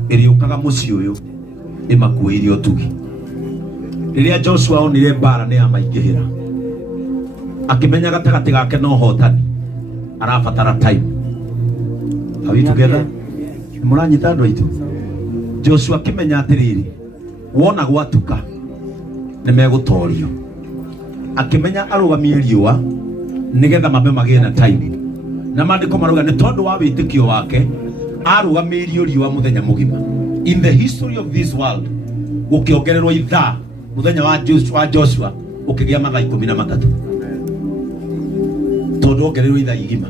iriukaga mucii uyu imakuirie utugi. Riria Joshua onire mbara ni amaingihira akimenya gatagati gake no hotani arabatara time. Are we together? Muranyita andu aitu. Joshua akimenya atiriri wona gwatuka ni megutorio akimenya arugamie riwa nigetha mabe magie na time. Na mandiko maruga ni tondu wa witikio wake arugamirio riwa muthenya mugima. In the history of this world ukiongererwo ithaa muthenya wa Joshua ukigia mathaa 13 tondu ongererwo ithaa igima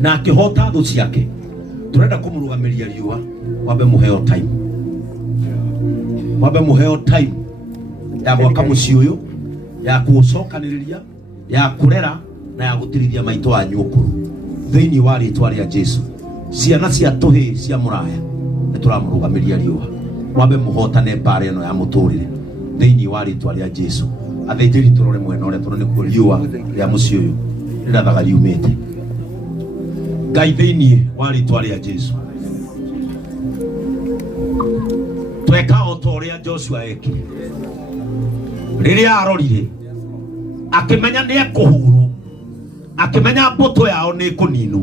na akihota thu ciake. Turenda kumurugamiria riwa wabe muheo time, wabe muheo time ya gwaka mucii uyu, ya kucokaniriria, ya kurera na ya gutirithia maito anyu ukuru thiini wa ritwa ria Jesu. Ciana cia tuhi cia muraya nituramurugamiria riwa wabe muhotane mbara ino ya muturire thĩinĩ wa rĩtwa rĩa Jesu. Athĩnjĩri tũrore mwena ũrĩa tondũ nĩkuo riũa rĩa mũciĩ ũyũ rĩrathaga riumĩte. Ngai thĩinĩ wa rĩtwa rĩa Jesu, tweka o ta ũrĩa Joshua ekire rĩrĩa arorire akĩmenya nĩ ekũhũrwo, akĩmenya mbũtũ yao nĩ kũninwo.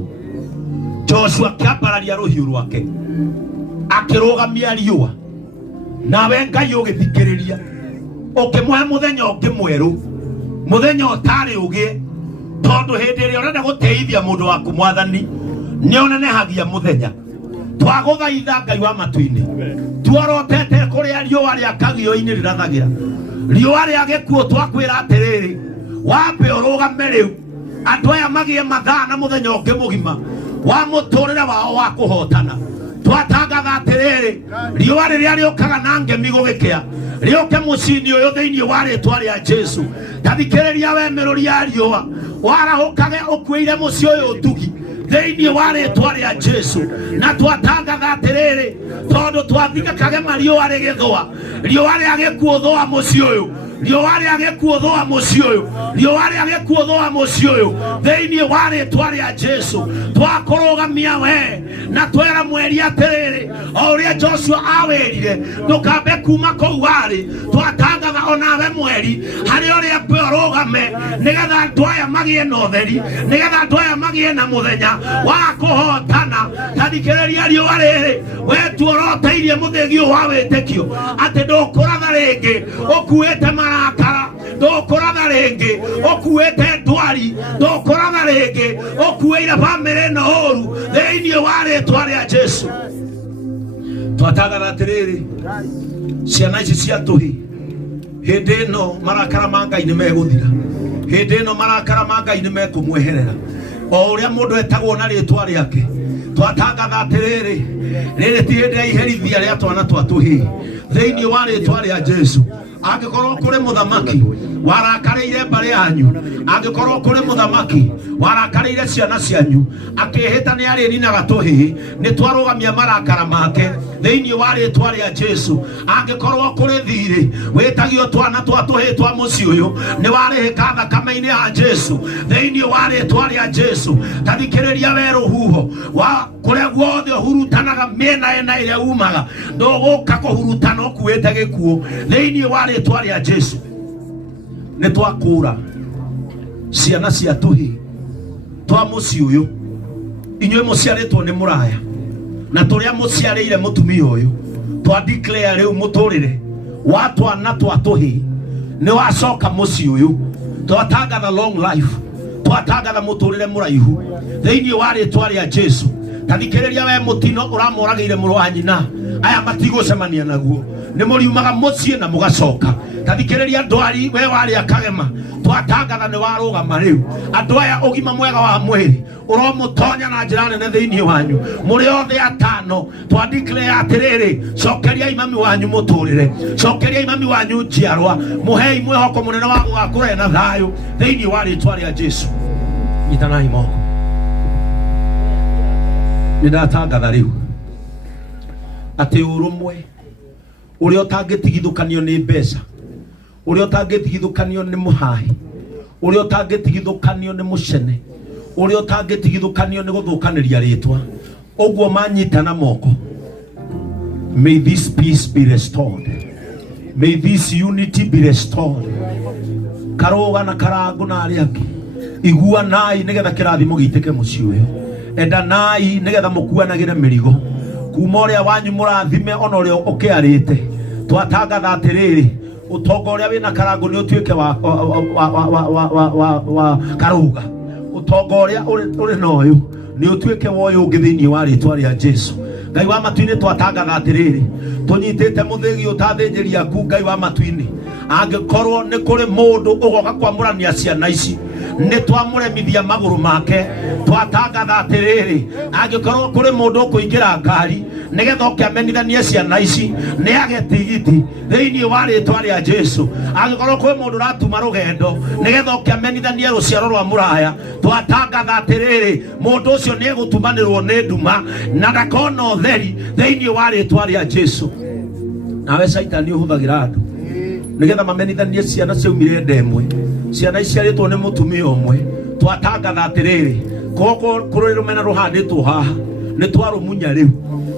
Joshua akĩambararia rũhiũ rwake akĩrũgamia riũa, nawe Ngai ũgĩthikĩrĩria ũkĩmũhe mũthenya ũngĩ mwerũ, mũthenya ũtarĩ ũgĩ, tondũ hĩndĩ ĩrĩa ũrenda gũteithia mũndũ waku Mwathani nĩ ũnenehagia mũthenya. Twagũthaitha Ngai wa matu-inĩ, tuorotete kũrĩa riũa rĩa kagio-inĩ rĩrathagĩra, riũa rĩa gĩkuũ, twakwĩra atĩrĩrĩ wambe ũrũgame rĩu, andũ aya magĩe mathaa na mũthenya ũngĩ mũgima wa mũtũrĩre wao wa kũhotana. Twatangatha atĩrĩrĩ riũa rĩrĩa rĩũkaga na ngemi gũgĩkĩa rĩũke mũciĩ-inĩ ũyũ thĩinĩ wa rĩtwa rĩa Jesu. Tathikĩrĩria we mĩrũri ya riũa, warahũkage ũkuĩire mũciĩ ũyũ ũtugi thĩinĩ wa rĩtwa rĩa Jesu. Na twatangatha atĩrĩrĩ tondũ twathikĩkage mariũa rĩgĩthũa, riũa rĩa gĩkuũ thũa mũciĩ ũyũ, riũa rĩa gĩkuũ thũa mũciĩ ũyũ, riũa rĩa gĩkuũ thũa mũciĩ ũyũ thĩinĩ wa rĩtwa rĩa Jesu. Twakũrũgamia we na twera mweri atĩrĩrĩ o ũrĩa Joshua awĩrire ndũkambe kuma kũu warĩ. Twatangatha onawe mweri harĩ ũrĩa ũrũgame nĩgetha andũ aya magĩe na ũtheri, nĩgetha andũ aya magĩe na mũthenya wa kũhotana. Tathikĩrĩria riũa rĩrĩ, we tuoroteirie mũthĩgi ũyũ wa wĩtĩkio atĩ ndũkũratha rĩngĩ ũkuĩte marakara, ndũkũratha rĩngĩ ũkuĩte ndwari, ndũkũratha rĩngĩ ũkuĩire bamĩrĩ na ũru thĩinĩ wa rĩtwa rĩa Jesu. Twatangatha atĩrĩrĩ ciana ici cia tũhĩ, hĩndĩ ĩno marakara ma Ngai nĩ megũthira, hĩndĩ ĩno marakara ma Ngai nĩ mekũmweherera o ũrĩa mũndũ etagwo na rĩtwa rĩake. Twatangatha atĩrĩrĩ rĩrĩ ti hĩndĩ ya iherithia rĩa twana twa tũhĩ thĩinĩ wa rĩtwa rĩa Jesu. Angĩkorwo kũrĩ mũthamaki warakarĩire mbarĩ yanyu, angĩkorwo kũrĩ mũthamaki warakarĩire ciana cianyu akĩhĩta nĩ arĩninaga tũhĩ, nĩ twarũgamia marakara make thĩinĩ wa rĩtwa rĩa Jesu. Angĩkorwo kũrĩ thirĩ wĩtagio twana twa tũhĩ twa mũciĩ ũyũ nĩ warĩhĩka thakame-inĩ ya Jesu thĩinĩ wa rĩtwa rĩa Jesu. Tathikĩrĩria we rũhuho wa kũrĩa guothe ũhurutanaga mĩena ĩna ĩrĩa umaga, ndũgũka kũhurutana ũkuĩte gĩkuũ thĩinĩ wa rĩtwa rĩa Jesu. Nĩ twakũra ciana cia tũhĩ twa mũciĩ ũyũ, inyuĩ mũciarĩtwo nĩ mũraya na tũrĩa mũciarĩire mũtumia ũyũ, twa declare rĩu mũtũrĩre wa twana twa tũhĩ nĩ wacoka mũciĩ ũyũ. Twatangatha long life, twatangatha mũtũrĩre mũraihu thĩinĩ wa rĩtwa rĩa Jesu. Tathikĩrĩria we mũtino ũramoragĩire mũrũ wa nyina, aya matigũcemania naguo, nĩ mũriumaga mũciĩ na mũgacoka. Tathikĩrĩria ndwari we warĩa kagema, twatangatha nĩ warũgama rĩu. Andũ aya ũgima mwega wa mwĩrĩ ũromũtonya na njĩra nene thĩinĩ wanyu, mũrĩ othe atano twa declare atĩrĩrĩ cokeria mami wanyu mũtũrĩre, cokeria mami wanyu njiarwa, mũhei mwĩhoko mũnene wa gũgakũra na thayũ thĩinĩ wa rĩtwa rĩa Jesu. Nyitanai moko. Nĩndatangatha rĩu atĩ ũrũmwe ũrĩa ũtangĩtigithũkanio nĩ mbeca, ũrĩa ũtangĩtigithũkanio nĩ mũhahi, ũrĩa ũtangĩtigithũkanio nĩ mũcene, ũrĩa ũtangĩtigithũkanio nĩ gũthũkanĩria rĩtwa, ũguo manyitana moko. May this peace be restored, may this unity be restored. Karũga na karangu na arĩa angĩ iguanai nĩgetha kĩrathimo gĩitĩke mũciĩ ũyũ. Endanai nĩgetha mũkuanagĩre mĩrigo kuma ũrĩa wanyu mũrathime ona ũrĩa ũkĩarĩte. Twatangatha atĩrĩrĩ ũtonga ũrĩa wĩna karangu nĩ ũtuĩke wa karũga, ũtonga ũrĩa ũrĩ na ũyũ nĩ ũtuĩke wa ũyũ ũngĩ thĩinĩ wa rĩtwa rĩa Jesu. Ngai wa matu-inĩ twatangatha atĩrĩrĩ tũnyitĩte mũthĩgi ũtathĩnjĩri aku Ngai wa matu-inĩ, angĩkorwo nĩ kũrĩ mũndũ ũgoka kwamũrania ciana ici nĩ twamũremithia magũrũ make. Twatangatha atĩrĩrĩ angĩkorwo kũrĩ mũndũ ũkũingĩra ngari nĩgetha ũkĩamenithanie ciana ici nĩ age tigiti thĩinĩ wa rĩtwa rĩa Jesu. Angĩkorwo kũrĩ mũndũ ũratuma rũgendo nĩgetha ũkĩamenithanie rũciaro rwa mũraya, twatangatha atĩrĩrĩ mũndũ ũcio nĩ egũtumanĩrwo nĩ nduma na ndakona ũtheri thĩinĩ wa rĩtwa rĩa Jesu. Nawe Saitani ũhũthagĩra andũ nigetha mamenithanie ciana ciaumire ndemwe ciana iciaritwo ni mutumia umwe twatangatha atiriri koko kururi rumena ruhanditwo haha ni twarumunya riu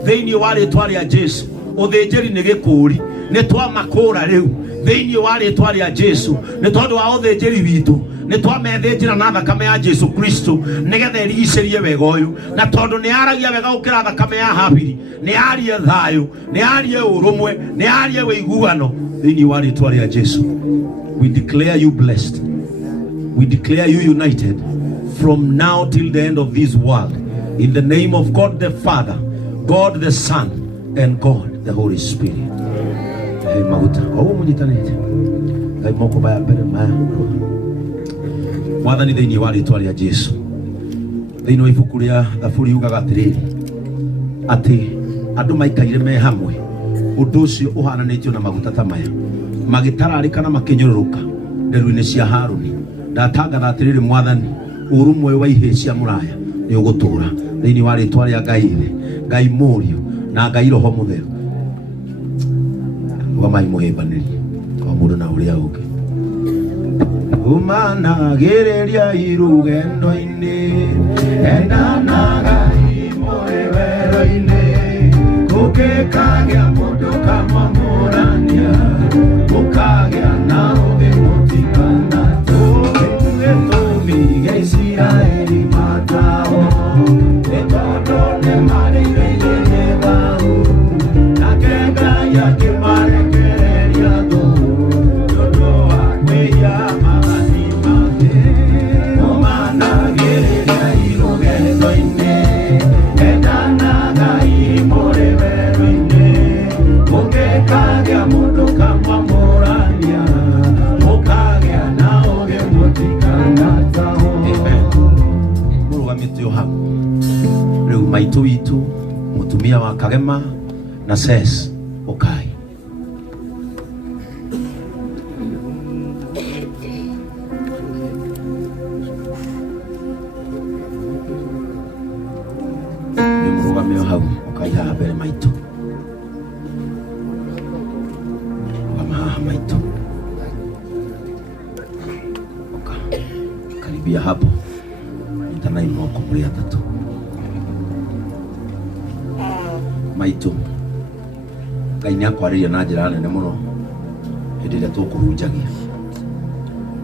thiini wa ritwa ria Jesu uthinjiri ni gikuri ni twamakura riu thiini wa ritwa ria Jesu ni tondu wa uthinjiri witu ni twamethinjira na thakame ya Jesu Kristo nigetha irigicerie wega uyu na tondu ni aragia wega ukira thakame ya Habili ni arie thayu ni arie urumwe ni arie wiguano thiini wa ritwa ria Jesu. We declare you blessed, we declare you united from now till the end of this world, in the name of God the Father, God the Son, and God the Holy Spirit. Hey maguta owo munyitanite ngai moko baya mbere maya mwathani thiini wa ritwa ria Jesu. Thiini wa ibuku ria Thaburi yugaga atiriri ati andu maikaire me hamwe undu ucio uhananitio na maguta ta maya magitararikana makinyururuka nderu-ini cia Haruni. Ndatangatha atiriri mwathani urumwe wa ihĩ cia mũraya ni ugutura thiini wa ritwa ria Ngai ithe Ngai Mũriũ na Ngai Roho Mũtheru. Rugamai muhimbanĩri o mũndũ na ũrĩa ũngĩ. Umanagĩrĩria irugendo-inĩ endanaga imũrĩ werũ-inĩ gũgĩkagĩa mũndũ kamamũrania gũkagĩa na ũgĩ mũtikanatũgĩtũmi gĩa Isiraeli matao nĩ tondũ nĩ marĩrĩire thau nake Ngai akĩmarekereria thũ tondũ wa kwĩyama magani make. Umanagĩrĩria irũgendo-inĩ endanaga imũrĩ werũ-inĩ gũgĩkagĩa mũndũ kamamũrania gũkagĩa na ũgĩ mũtikanatahwo. Mũrũgamĩte o hau rĩu maitũ witũ mũtumia wa Kagema na Ses ukai. Ni mũrũgamio hau ukai haha mbere maitũ. Rũgama haha maitũ. Uka karibia hapo nitanai moko mũrĩ atatũ maitũ. Ngai nĩ akwariria na njĩra nene mũno hĩndĩ ĩrĩa tũkũhunjagia,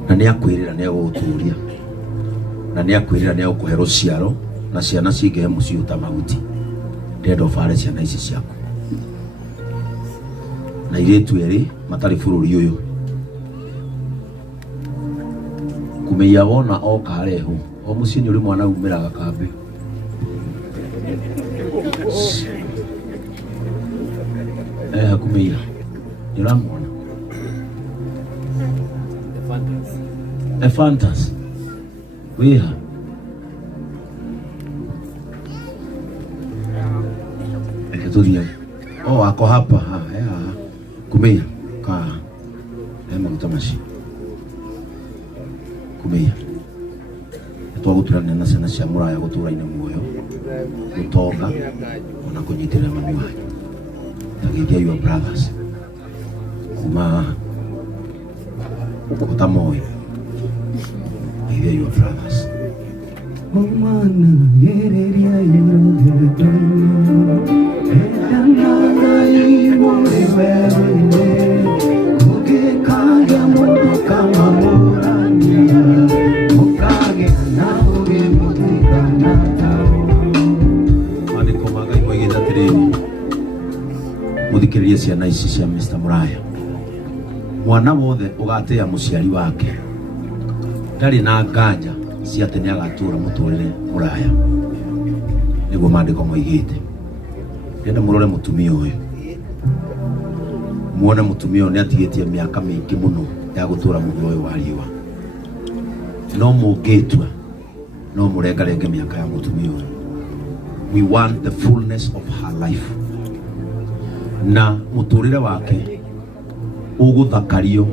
na nĩ akwĩrĩra nĩ egũgũtũũria, na nĩ akwĩrĩra nĩ egũkũhe rũciaro na ciana cingĩhe mũciĩ ta mahuti. Ndĩrenda ũbare ciana ici ciaku na airĩtu erĩ matarĩ bũrũri ũyũ. Kũmenya wona oka arehu o mũciĩ nĩ ũrĩ mwana umĩraga kambĩ. Kumenya nĩ ũramwona Ephantus wĩha reke tũthiĩ o wako hapa Kumenya ka maguta macio Kumenya nĩtwagũturania na ciana cia mũraya gũtũra-inĩ muoyo gũtonga ona kũnyitĩrĩra mami wanyu. Tageithia your brothers kuma Kotamoy. Tageithia your brothers. Umanagĩrĩria irũgendo-inĩ endanaga imũrĩ werũ-inĩ gũgĩkagĩa mũndũ kamamũrania gũkagĩa na ũgĩ mũtikanatahwo. Maandĩko ma Ngai moigĩte atĩrĩrĩ, muthikiririe ciana ici cia Mr. Mũraya. Mwana wothe ũgatĩa mũciari wake ndarĩ na nganja cia atĩ nĩ agatũũra mũtũrĩre mũraya, nĩguo maandĩko moigĩte. Ndĩrenda mũrore mũtumia ũyũ, muone mũtumia ũyũ nĩ atigĩtie mĩaka mĩingĩ mũno ya gũtũũra muoyo ũyũ wa riũa. No mũngĩtua no mũrengarenge mĩaka ya mũtumia ũyũ. We want the fullness of her life, na mũtũrĩre wake ũgũthakario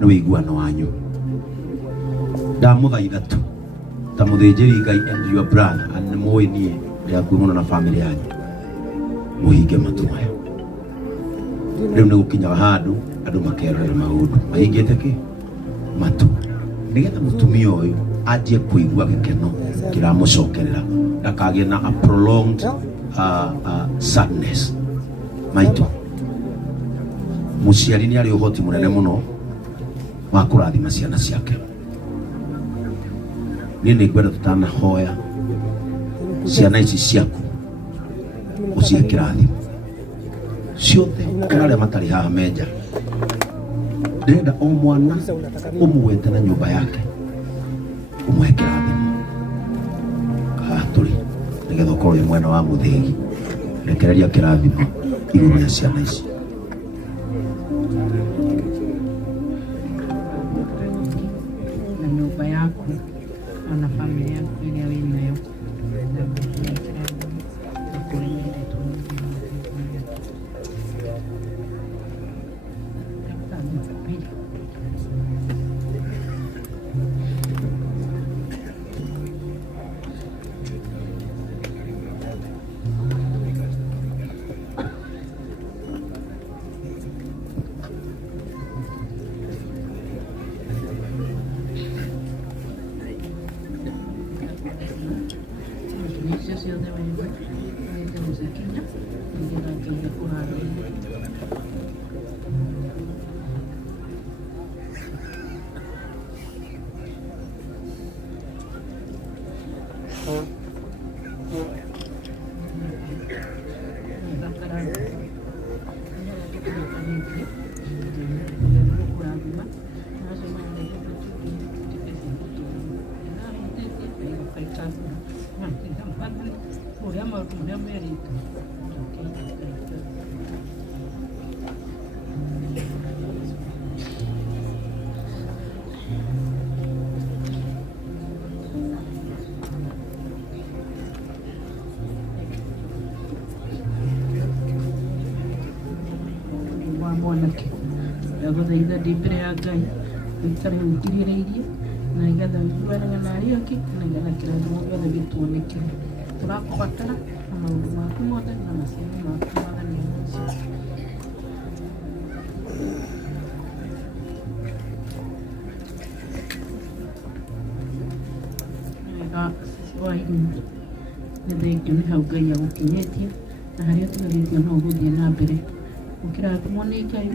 nĩ wĩiguano wanyu. Ndamũthaitha tu ta mũthĩnjĩri Ngai and your brother, and nĩ mũĩ niĩ ndĩ hakuhĩ mũno na family yanyu, mũhinge matu maya. Rĩu nĩ gũkinyaga handũ andu makerorera maundu mahingite ki matu nigetha mutumia uyu anjie kuigua gikeno kiramucokerera ndakagie na a prolonged sadness. Maitu muciari ni ari uhoti munene muno wa kurathima ciana ciake. Ni ngwenda tutanahoya ciana ici ciaku ucie kirathimo ciothe aria matari haha menja. Ndenda o mwana umuwete na nyumba yake umwe kirathimo turi nigetha ukorwo mwena wa muthigi rekereria kirathimo iguru ya ciana ici. Na nyumba yaku na familia yako ile winayo guthaitha ndi mbere ya Ngai wikare wikirireirie na nigetha wiguanaga na aria angi na nigetha kirathimo giothe gituonekere. Turakubatara na maundu maku mothe na maciaro maku Mwathani Yesu. Nĩ thengiũ nĩ hau Ngai agũkinyĩtie na harĩa ũtigarĩtie no ũgũthiĩ na mbere ũkĩrathimwo nĩ Ngai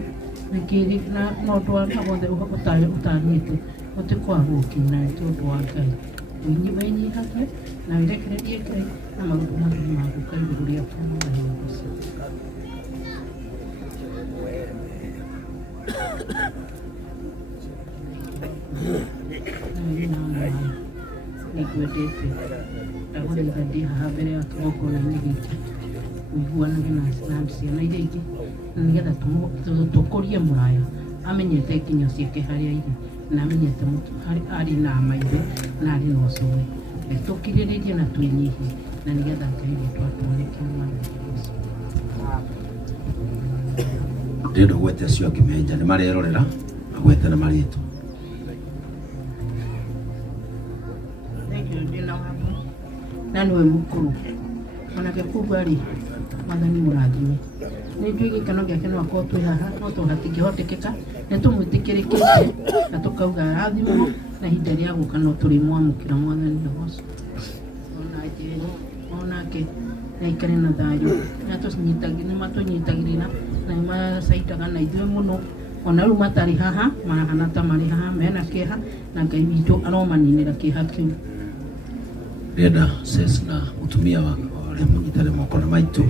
na maũndũ marĩa mothe ũtanyĩte ũtikwaga gũkinya nĩ ũndũ wa Ngai. Wĩnyihagie na wĩrekererie Ngai na maũndũ maku magũka igũrũ rĩaku Mwathani Yesu. Nĩngwendete ndagũthaitha ndĩ haha mbere ya kĩgongona-inĩ gĩkĩ ũiguanage na ciana iria ingĩ na nigetha tũkũrie mũraya amenyete nginya ciake harĩa irĩ na amenyete arĩ na maithe na arĩ na ũcũwe. Tũkirĩrĩrie na twĩnyihie na nigetha Ngai witũ atuoneke Mwathani Yesu. Ndĩrenda gwete acio angĩ menja nĩ marerorera magwete na marĩtwa. Na niwe mukuru onake kuga rĩ Mwathani mũrathime. Nĩ njũĩ gĩkeno gĩake no akorwo twĩ haha no tondũ hatingĩhotekeka nĩ tũmwĩtĩkĩrĩkĩte na tũkauga arathimwo na ihinda rĩa gũka no tũrĩmwamũkĩra Mwathani Yesu. Onake aikare na thayũ nĩ matũnyitagĩrĩra na nĩ macaitaga na ithuĩ mũno ona rĩu matarĩ haha marahana ta marĩ haha mena kĩeha na Ngai witũ aromaninĩra kĩeha kĩu. Ndĩrenda Ses na mũtumia wa ũrĩa mũnyitane moko na maitũ.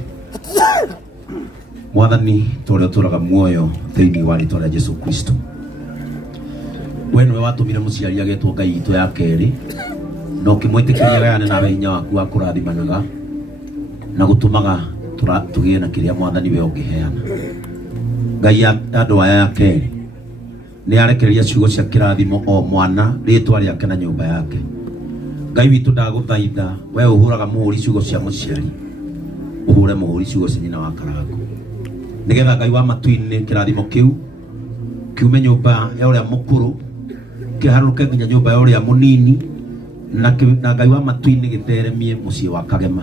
Mwathani tũrĩa ũtũraga muoyo thĩinĩ wa rĩĩtwa rĩa Jesũ Kristo, we nĩwe watũmire mũciari agetwo Ngai itũ ya kerĩ na ũkĩmwĩtĩkĩria gayane nawe hinya waku wa kũrathimanaga na gũtũmaga tũgĩe na kĩrĩa Mwathani we ũngĩheana. Ngai andũ aya ya kerĩ nĩ arekereria ciugo cia kĩrathimo o mwana rĩĩtwa rĩake na nyũmba yake. Ngai witũ ndagũthaitha we ũhũraga mũhũri ciugo cia mũciari ũhũre mũhũri ciugo cia nyina wa karangu nigetha Ngai wa matu-inĩ kĩrathimo kĩu kiume nyũmba ya ũrĩa mũkũrũ kĩharũrũke nginya nyũmba ya ũrĩa mũnini na Ngai wa matu-inĩ gĩtheremie mũciĩ wa Kagema.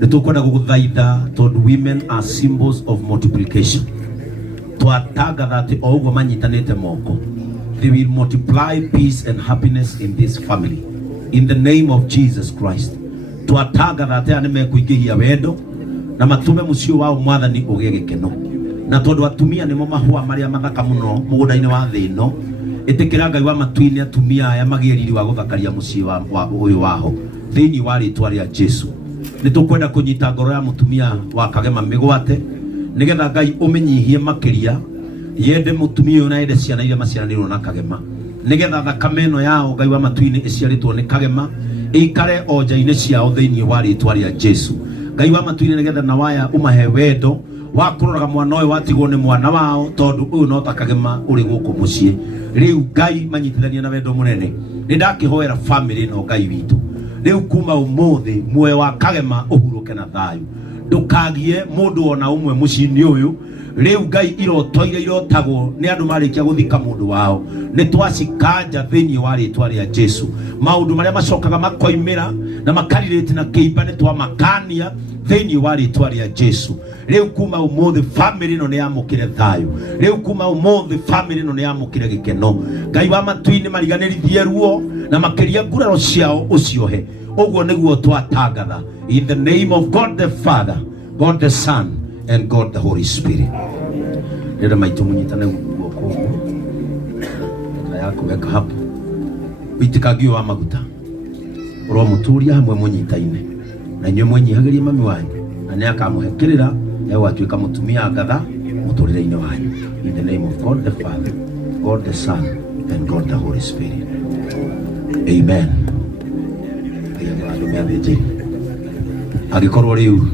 Nĩ tũkwenda gũgũthaitha tondũ women are symbols of multiplication. twatangatha ati o uguo manyitanite moko, they will multiply peace and happiness in this family in the name of Jesus Christ. Twatangatha ati ane mekuingihia wendo na matume mucio wao mwathani ugie gikeno, na tondu atumia nimo mahua maria mathaka muno mugunda-ini wa thi ino, itikira Ngai wa matu-ini atumia aya magie riri wa guthakaria mucio wa uyu waho thiini wa ritwa ria Jesu. Ni tukwenda kunyita ngoro ya mutumia wa Kagema migwate nigetha Ngai umenyihie makiria yende mutumia uyu na yende ciana iria maciaranirwo na Kagema, nigetha thakame ino yao Ngai wa matu-ini iciaritwo ni Kagema ikare onja-ini ciao thiini wa ritwa ria Jesu. Ngai wa matu-ini nigetha na waya umahe wendo wa kuroraga mwana uyu watigwo ni mwana wao, tondu uyu no ta Kagema uri guku mucii. Riu Ngai manyitithania na wendo munene, ni ndakihoera family no Ngai witu riu kuma umuthi muoyo wa Kagema uhuruke na thayu, ndukagie mundu ona umwe mucii-ini uyu. Riu Ngai iroto iria irotagwo ni andu marikia guthika mundu wao ni twacikanja thiini wa ritwa ria Jesu. Maundu maria macokaga makoimira na makaririte na kiimba ni twamakania thiini wa ritwa ria Jesu. Riu kuma umuthi family no ni yamukire thayu, riu kuma umuthi family no ni yamukire gikeno. Ngai wa matu-ini mariganirithie ruo na makiria nguraro ciao uciohe. Uguo niguo twatangatha in the name of God the Father, God the Son and God the Holy Spirit. Ndio maitu munyitane guoko yako weka hapo witikagio wa maguta ro muturia hamwe munyitaine na nywe mwenyihagiria mami wanyu na ni akamuhekerera ewa atuika mutumia ngatha muturire-ini wanyu in the name of God the Father, God the Son and God the Holy Spirit. Amen. Agikorwo riu